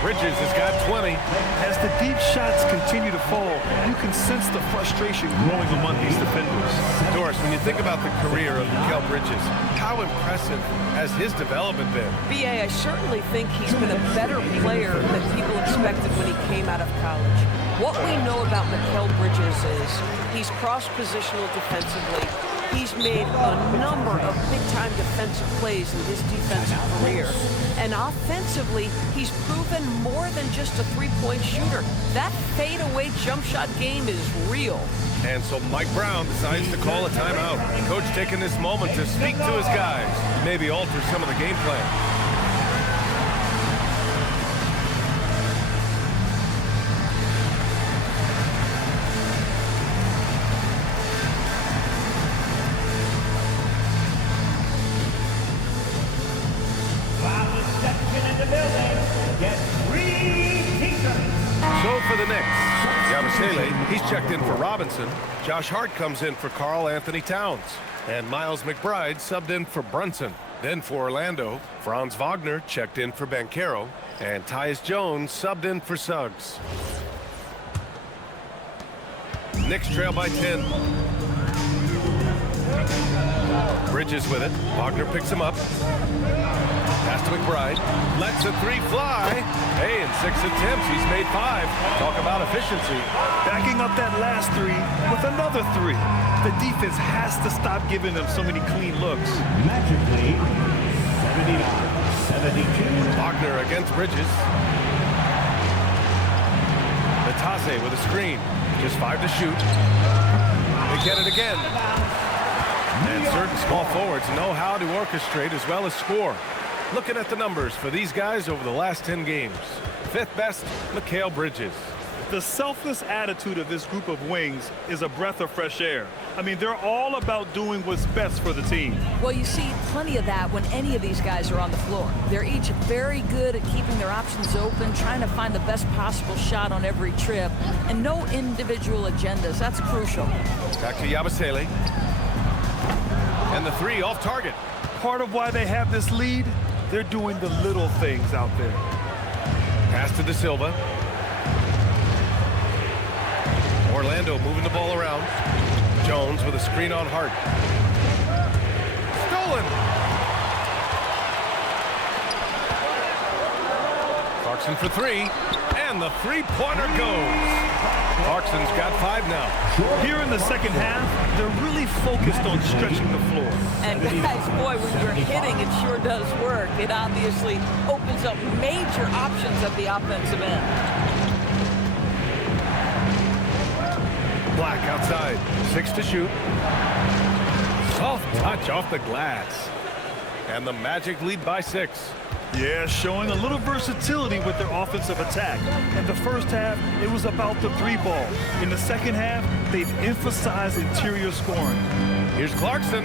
Bridges has got 20. As the deep shots continue to fall, you can sense the frustration growing among these defenders. Doris, when you think about the career of Mikal Bridges, how impressive has his development been? B.A., I certainly think he's been a better player than people expected when he came out of college. What we know about Mikal Bridges is he's cross-positional defensively. He's made a number of big-time defensive plays in his defensive career. And offensively, he's proven more than just a three-point shooter. That fadeaway jump shot game is real. And so Mike Brown decides to call a timeout. Coach taking this moment to speak to his guys, maybe alter some of the game plan. So for the Knicks, Yabusele, he's checked in for Robinson. Josh Hart comes in for Karl Anthony Towns. And Miles McBride subbed in for Brunson. Then for Orlando, Franz Wagner checked in for Banchero. And Tyus Jones subbed in for Suggs. Knicks trail by 10. Bridges with it. Wagner picks him up. Pass to McBride. Lets a three fly. Hey, in 6 attempts, he's made 5. Talk about efficiency. Backing up that last three with another three. The defense has to stop giving them so many clean looks. Magically, 79-72. Wagner against Bridges. Natase with a screen. Just 5 to shoot. They get it again. And certain small forwards know how to orchestrate as well as score. Looking at the numbers for these guys over the last 10 games. 5th best, Mikal Bridges. The selfless attitude of this group of wings is a breath of fresh air. I mean, they're all about doing what's best for the team. Well, you see plenty of that when any of these guys are on the floor. They're each very good at keeping their options open, trying to find the best possible shot on every trip, and no individual agendas. That's crucial. Back to Yabusele. And the three off target. Part of why they have this lead, they're doing the little things out there. Pass to De Silva. Orlando moving the ball around. Jones with a screen on Hart. Stolen. Clarkson for 3. And the three-pointer goes. Clarkson's got 5 now. Here in the second half, they're really focused on stretching the floor. And guys, boy, when you're hitting, it sure does work. It obviously opens up major options at the offensive end. Black outside. 6 to shoot. Soft touch off the glass. And the Magic lead by 6. Yeah, showing a little versatility with their offensive attack. In the first half, it was about the 3-ball. In the second half, they've emphasized interior scoring. Here's Clarkson.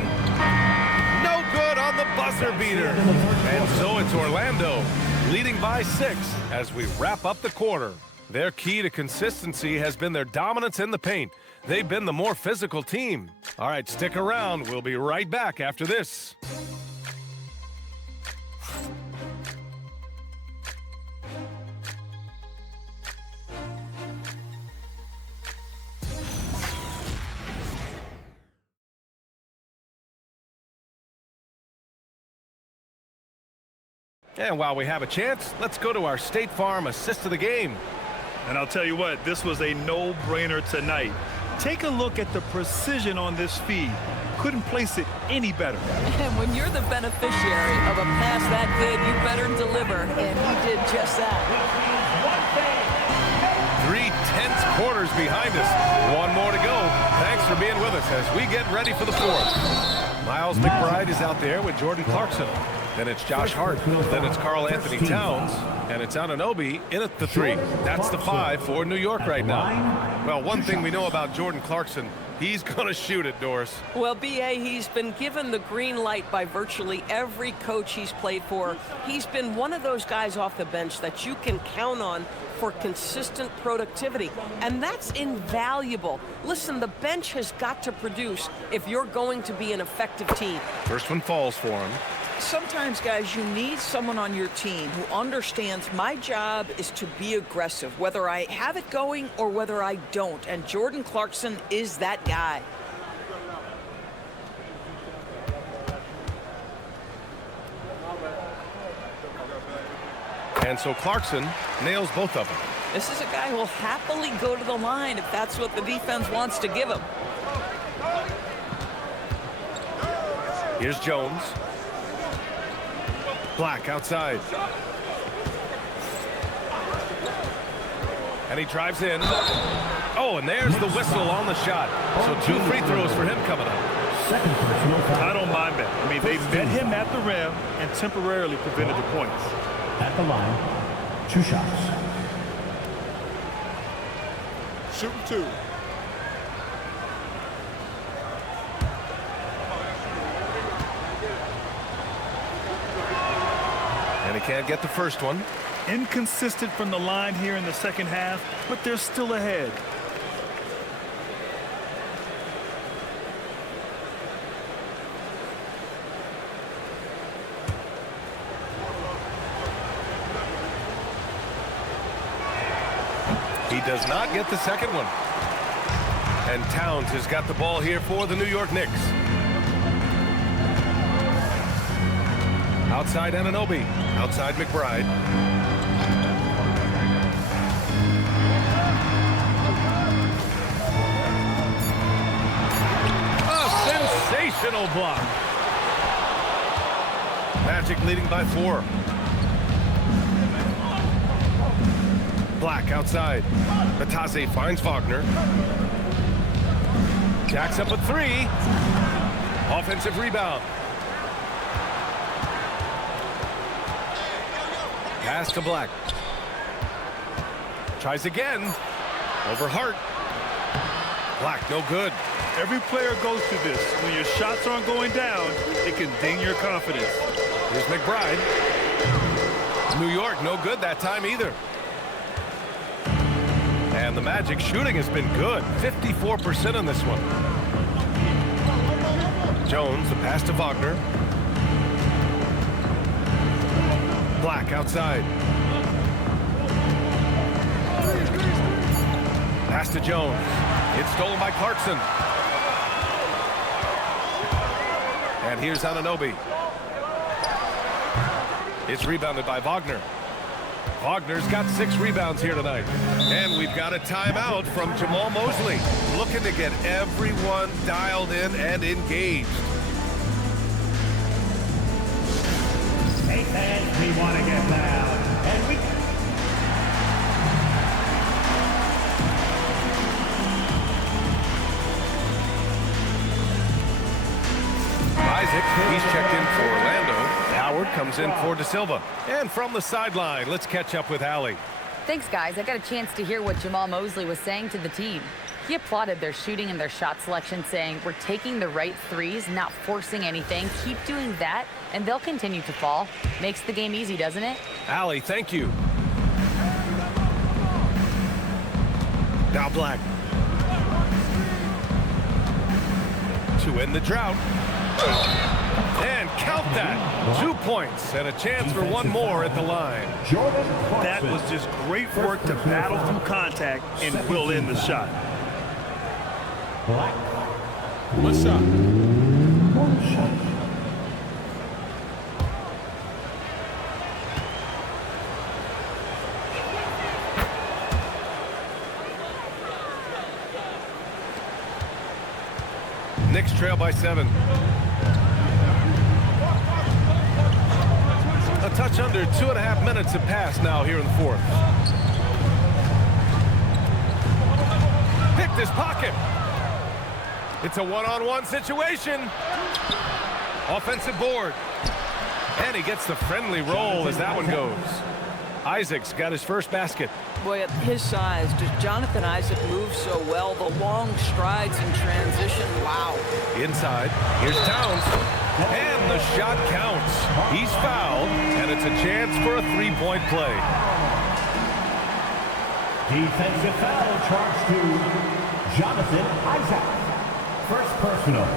No good on the buzzer beater. And so it's Orlando leading by 6 as we wrap up the quarter. Their key to consistency has been their dominance in the paint. They've been the more physical team. All right, stick around. We'll be right back after this. And while we have a chance, let's go to our State Farm assist of the game. And I'll tell you what, this was a no-brainer tonight. Take a look at the precision on this feed. Couldn't place it any better. And when you're the beneficiary of a pass that good, you better deliver. And he did just that. 3 tense quarters behind us. 1 more to go. Thanks for being with us as we get ready for the 4th. Miles McBride is out there with Jordan Clarkson. Then it's Josh Hart. Then it's Karl Anthony Towns. And it's Anunoby in at the 3. That's the 5 for New York right now. Well, one thing we know about Jordan Clarkson, He's going to shoot it, Doris. Well, B.A., he's been given the green light by virtually every coach he's played for. He's been one of those guys off the bench that you can count on for consistent productivity, and that's invaluable. Listen, the bench has got to produce if you're going to be an effective team. First one falls for him. Sometimes, guys, you need someone on your team who understands my job is to be aggressive, whether I have it going or whether I don't. And Jordan Clarkson is that guy. And so Clarkson nails both of them. This is a guy who will happily go to the line if that's what the defense wants to give him. Here's Jones. Black outside. And he drives in. Oh, and there's the whistle on the shot. So 2 free throws for him coming up. Second personal foul. I don't mind that. I mean, they met him at the rim and temporarily prevented the points. At the line, 2 shots. Shooting 2. And he can't get the first one. Inconsistent from the line here in the second half, but they're still ahead. He does not get the second one. And Towns has got the ball here for the New York Knicks. Outside Anunoby. Outside McBride. A sensational block. Magic leading by 4. Black outside. Batase finds Wagner. Jacks up a 3. Offensive rebound. Pass to Black. Tries again. Over Hart. Black, no good. Every player goes through this. When your shots aren't going down, it can ding your confidence. Here's McBride. New York, no good that time either. And the Magic shooting has been good. 54% on this one. Jones, the pass to Wagner. Black outside. Pass to Jones. It's stolen by Clarkson. And here's Anunoby. It's rebounded by Wagner. Wagner's got 6 rebounds here tonight. And we've got a timeout from Jamal Mosley. Looking to get everyone dialed in and engaged. Hey fans, we want to get loud. And we... Isaac, he's checked in for Orlando. Howard comes in for De Silva. And from the sideline, let's catch up with Allie. Thanks, guys. I got a chance to hear what Jamal Mosley was saying to the team. He applauded their shooting and their shot selection, saying, "We're taking the right threes, not forcing anything. Keep doing that, and they'll continue to fall." Makes the game easy, doesn't it? Allie, thank you. Now Black. To end the drought. And count that. 2 points and a chance for one more at the line. Jordan Clarkson. That was just great work to battle through contact and will end the shot. Black. 1 shot. 1 shot. Knicks trail by 7. A touch under 2.5 minutes have passed now here in the 4th. Picked his pocket. It's a one-on-one situation. Offensive board. And he gets the friendly roll as that one goes. Isaac's got his first basket. Boy, at his size, does Jonathan Isaac move so well? The long strides in transition, wow. Inside, here's Towns, and the shot counts. He's fouled, and it's a chance for a three-point play. Defensive foul charged to Jonathan Isaac. First personal.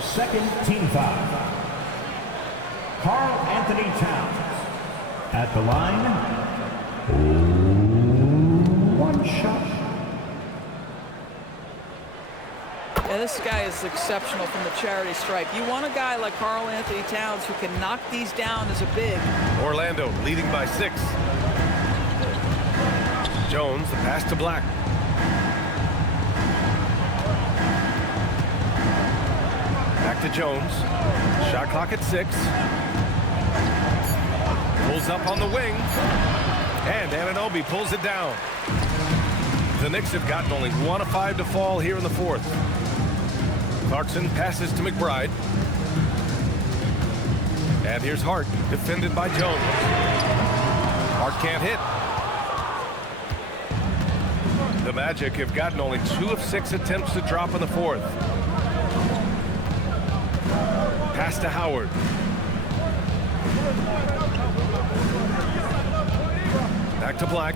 Second team foul. Karl Anthony Towns at the line. One shot. Yeah, this guy is exceptional from the charity stripe. You want a guy like Karl Anthony Towns who can knock these down as a big. Orlando leading by 6. Jones, the pass to Black. Back to Jones. Shot clock at 6. Pulls up on the wing. And Anunoby pulls it down. The Knicks have gotten only 1 of 5 to fall here in the 4th. Clarkson passes to McBride. And here's Hart, defended by Jones. Hart can't hit. The Magic have gotten only 2 of 6 attempts to drop in the 4th. Pass to Howard. Back to Black.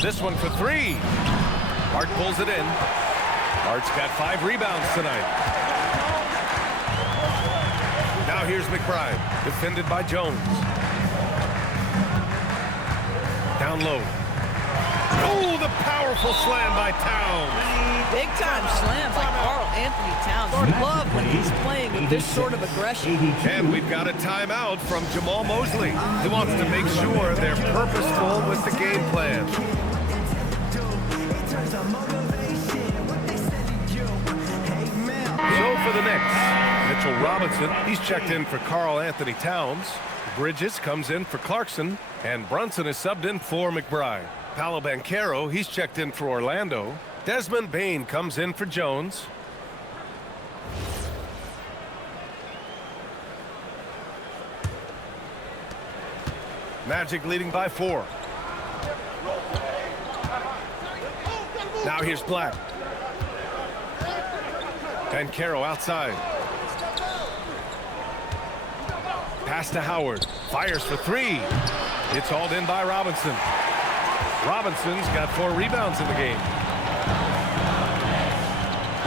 This one for 3. Hart pulls it in. Hart's got 5 rebounds tonight. Now here's McBride, defended by Jones. Down low. Oh, the powerful slam by Towns. Big time slam by Karl Anthony Towns. Love when he's playing with this sort of aggression. And we've got a timeout from Jamal Mosley. He wants to make sure they're purposeful with the game plan. So for the Knicks, Mitchell Robinson, he's checked in for Karl Anthony Towns. Bridges comes in for Clarkson, and Brunson is subbed in for McBride. Paolo Banchero, he's checked in for Orlando. Desmond Bane comes in for Jones. Magic leading by 4. Now here's Black. Banchero outside. Pass to Howard. Fires for 3. It's hauled in by Robinson. Robinson's got 4 rebounds in the game.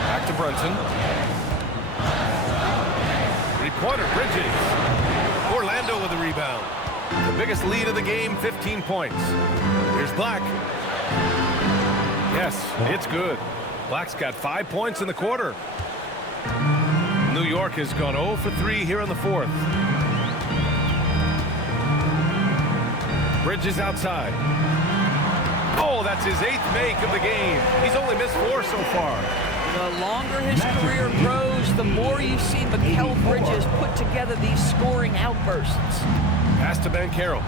Back to Brunson. 3-pointer, Bridges. Orlando with a rebound. The biggest lead of the game, 15 points. Here's Black. Yes, it's good. Black's got 5 points in the quarter. New York has gone 0 for 3 here in the 4th. Bridges outside. Oh, that's his 8th make of the game. He's only missed 4 so far. The longer his career grows, the more you see Mikal Bridges put together these scoring outbursts. Pass to Banchero.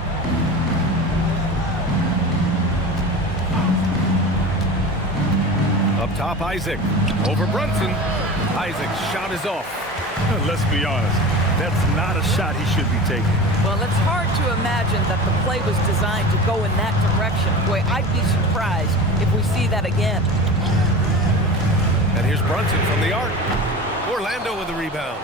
Up top, Isaac. Over Brunson. Isaac's shot is off. Let's be honest. That's not a shot he should be taking. Well, it's hard to imagine that the play was designed to go in that direction. Boy, I'd be surprised if we see that again. And here's Brunson from the arc. Orlando with the rebound.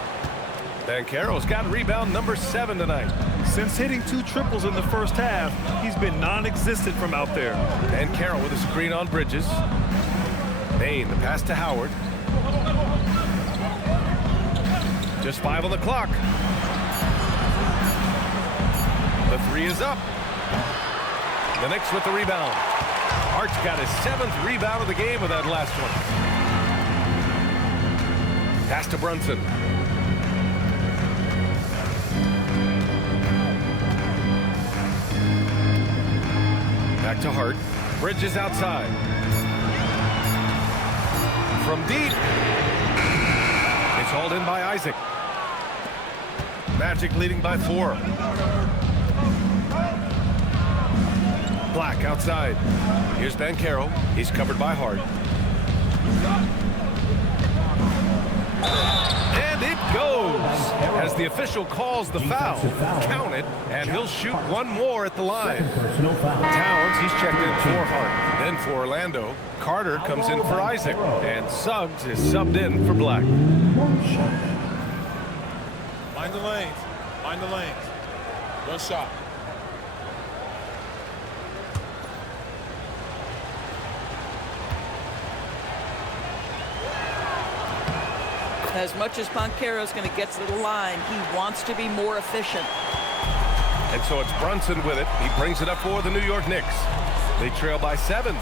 Banchero's got rebound number 7 tonight. Since hitting 2 triples in the first half, he's been non-existent from out there. Banchero with a screen on Bridges. Bane, the pass to Howard. Just 5 on the clock. The 3 is up. The Knicks with the rebound. Hart's got his 7th rebound of the game with that last one. Pass to Brunson. Back to Hart. Bridges outside. From deep. It's hauled in by Isaac. Magic leading by 4. Black outside. Here's Banchero. He's covered by Hart. And it goes as the official calls the foul. Count it, and he'll shoot one more at the line. Personal foul. Towns, he's checked in for Hart. Then for Orlando, Carter comes in for Isaac. And Suggs is subbed in for Black. Mind the lanes. Mind the lanes. One shot. As much as Banchero's going to get to the line, he wants to be more efficient. And so it's Brunson with it. He brings it up for the New York Knicks. They trail by 7.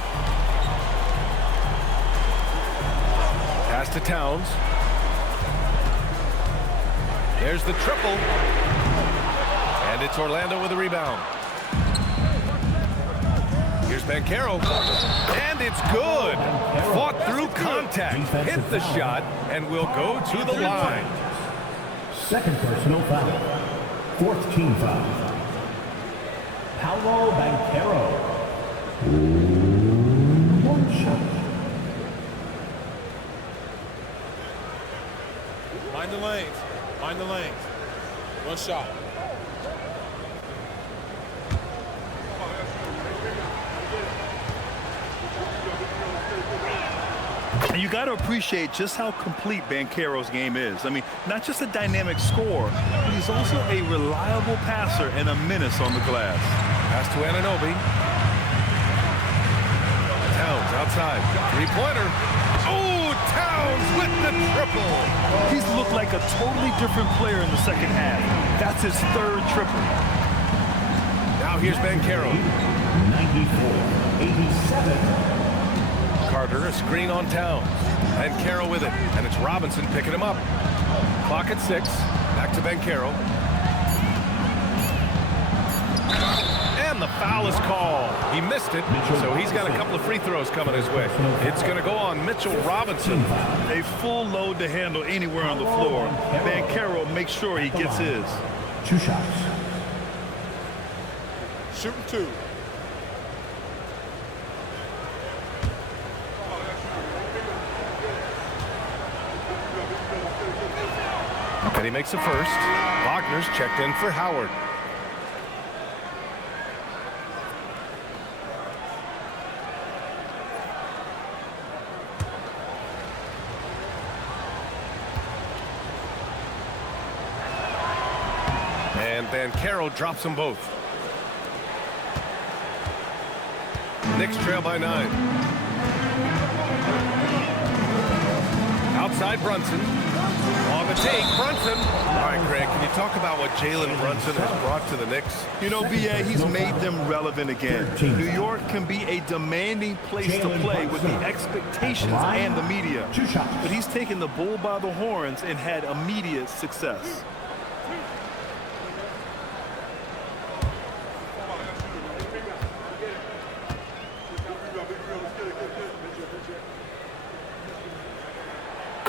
Pass to Towns. There's the triple. And it's Orlando with a rebound. Here's Banchero. And it's good. Fought through contact. Hit the shot and will go to the line. Second personal foul. Fourth team foul. Paolo Banchero. One shot. Mind the lanes. Mind the lanes. One shot. And you got to appreciate just how complete Banchero's game is. I mean, not just a dynamic scorer, but he's also a reliable passer and a menace on the glass. Pass to Anunoby. Towns outside. Three-pointer. Oh, Towns with the triple. He's looked like a totally different player in the second half. That's his third triple. Now here's Banchero. 94-87. Carter, a screen on Towns. Banchero with it, and it's Robinson picking him up. Clock at 6. Back to Banchero. And the foul is called. He missed it, so he's got a couple of free throws coming his way. It's going to go on Mitchell Robinson. A full load to handle anywhere on the floor. Banchero makes sure he gets his. 2 shots. Shooting 2. And he makes the first. Wagner's checked in for Howard. And Banchero drops them both. Knicks trail by 9. Outside Brunson. On the take, Brunson. All right, Greg, can you talk about what Jalen Brunson has brought to the Knicks? You know, B.A., he's made them relevant again. New York can be a demanding place to play with the expectations and the media. But he's taken the bull by the horns and had immediate success.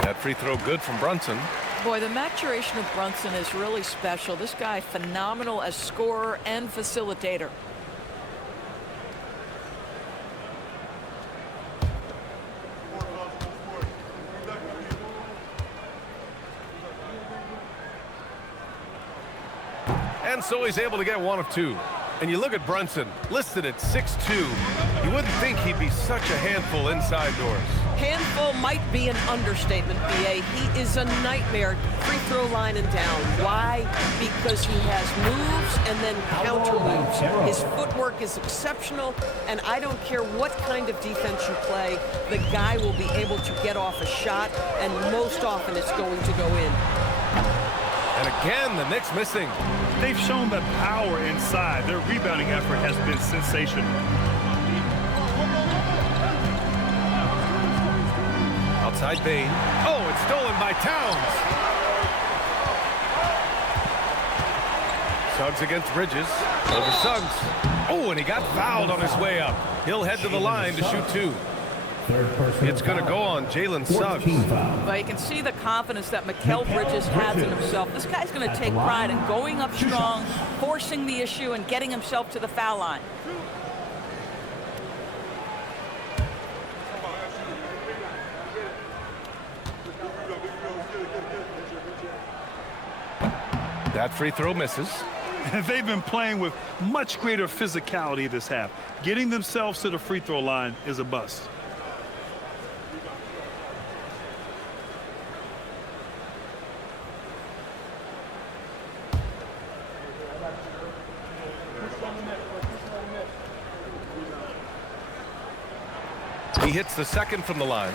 That free throw good from Brunson. Boy, the maturation of Brunson is really special. This guy, phenomenal as scorer and facilitator. And so he's able to get 1 of 2. And you look at Brunson, listed at 6'2". You wouldn't think he'd be such a handful inside doors. Handful might be an understatement, B.A. He is a nightmare free throw line and down. Why? Because he has moves and then counter moves. His footwork is exceptional, and I don't care what kind of defense you play, the guy will be able to get off a shot, and most often it's going to go in. And again, the Knicks missing. They've shown that power inside. Their rebounding effort has been sensational. Outside Bain. Oh, it's stolen by Towns. Suggs against Bridges. Over Suggs. Oh, and he got fouled on his way up. He'll head to the line to shoot 2. It's going to go on Jalen Suggs. But you can see the confidence that Mikal Bridges has in himself. This guy's going to take pride in going up strong, forcing the issue, and getting himself to the foul line. That free throw misses. They've been playing with much greater physicality this half. Getting themselves to the free throw line is a bust. He hits the second from the line.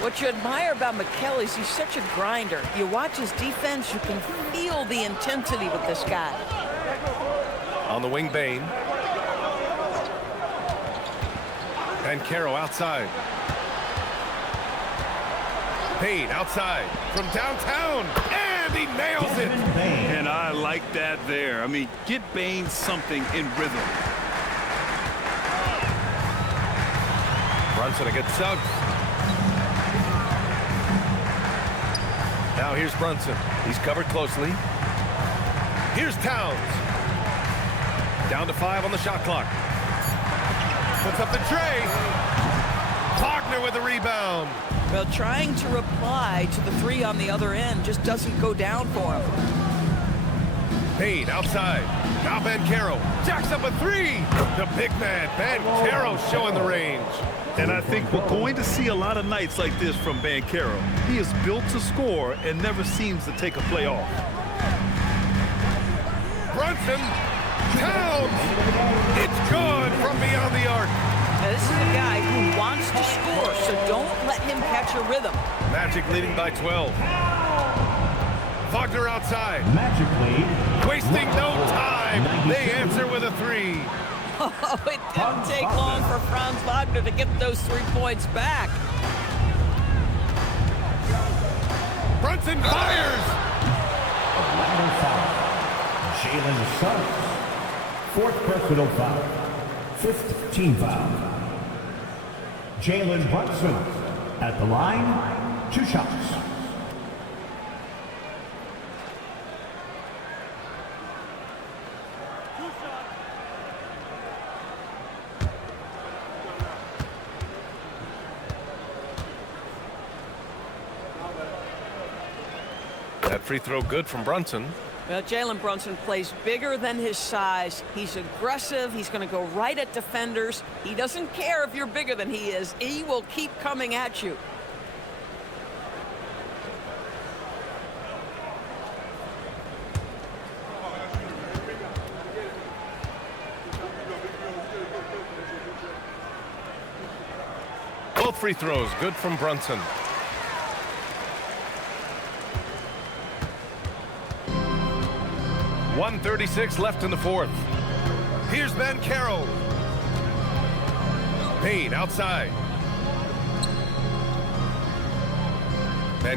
What you admire about McKell is he's such a grinder. You watch his defense, you can feel the intensity with this guy. On the wing, Bain. And Caro outside. Bain outside from downtown, and he nails it. And I like that there. I mean, get Bain something in rhythm. Brunson against Suggs. Now here's Brunson. He's covered closely. Here's Towns. Down to 5 on the shot clock. Puts up the tray. Wagner with the rebound. Well, trying to reply to the three on the other end just doesn't go down for him. Payne outside. Now Caro jacks up a three. The big man, Caro, showing the range. And I think we're going to see a lot of nights like this from Caro. He is built to score and never seems to take a play off. Brunson. Towns. It's good from beyond the arc. Now, this is a guy who wants to score, so don't let him catch a rhythm. Magic leading by 12. Wagner outside. Magic lead. Wasting no time. They answer with a three. Oh, it didn't take long for Franz Wagner to get those 3 points back. Brunson fires. Jalen Suggs. 4th personal foul. 5th team foul. Jalen Brunson at the line. 2 shots. That free throw good from Brunson. Well, Jalen Brunson plays bigger than his size. He's aggressive. He's going to go right at defenders. He doesn't care if you're bigger than he is. He will keep coming at you. Both free throws good from Brunson. .136 left in the 4th. Here's Caro. Payne outside.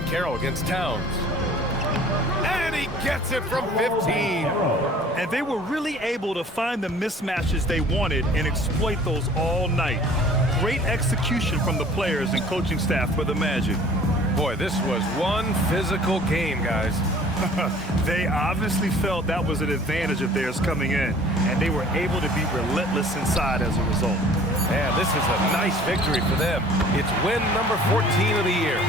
Caro against Towns. And he gets it from 15. And they were really able to find the mismatches they wanted and exploit those all night. Great execution from the players and coaching staff for the Magic. Boy, this was one physical game, guys. They obviously felt that was an advantage of theirs coming in, and they were able to be relentless inside as a result. Man, this is a nice victory for them. It's win number 14 of the year.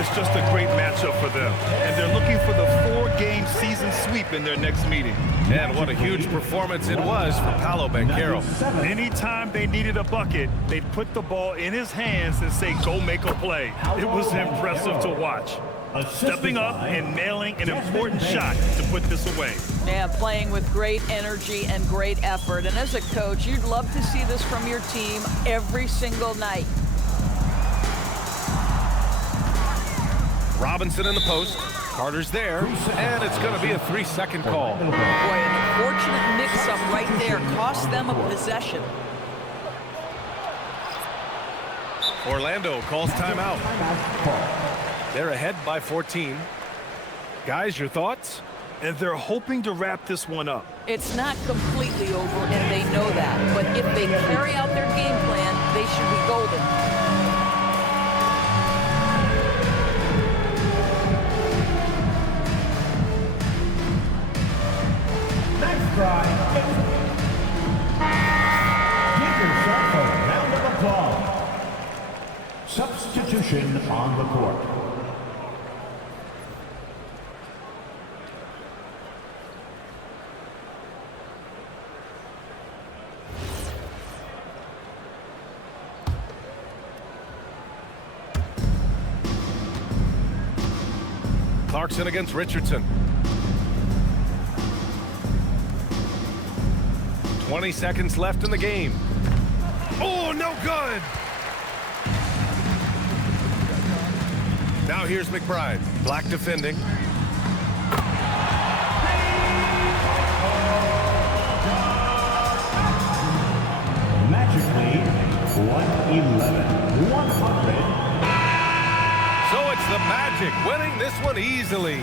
It's just a great matchup for them, and they're looking for the 4-game season sweep in their next meeting. And what a huge performance it was for Paolo Banchero. Anytime they needed a bucket, they'd put the ball in his hands and say, go make a play. It was impressive to watch. Stepping up and nailing an important shot to put this away. Yeah, playing with great energy and great effort. And as a coach, you'd love to see this from your team every single night. Robinson in the post. Carter's there. And it's going to be a 3-second call. Boy, an unfortunate mix-up right there cost them a possession. Orlando calls timeout. They're ahead by 14. Guys, your thoughts? And they're hoping to wrap this one up. It's not completely over, and they know that. But if they carry out their game plan, they should be golden. Nice try. Give yourself a round of applause. Substitution on the court. Clarkson against Richardson. 20 seconds left in the game. Oh, no good. Now here's McBride. Black defending. Magic lead, 111-100. So it's the Magic winning this one easily.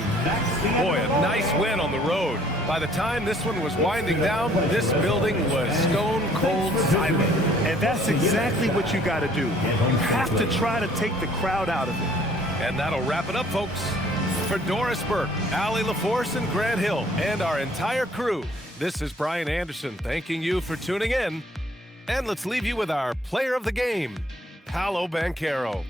Boy, a nice win on the road. By the time this one was winding down, this building was stone cold silent. And that's exactly what you got to do. You have to try to take the crowd out of it. And that'll wrap it up, folks. For Doris Burke, Allie LaForce, and Grant Hill, and our entire crew, this is Brian Anderson thanking you for tuning in. And let's leave you with our player of the game, Paolo Banchero.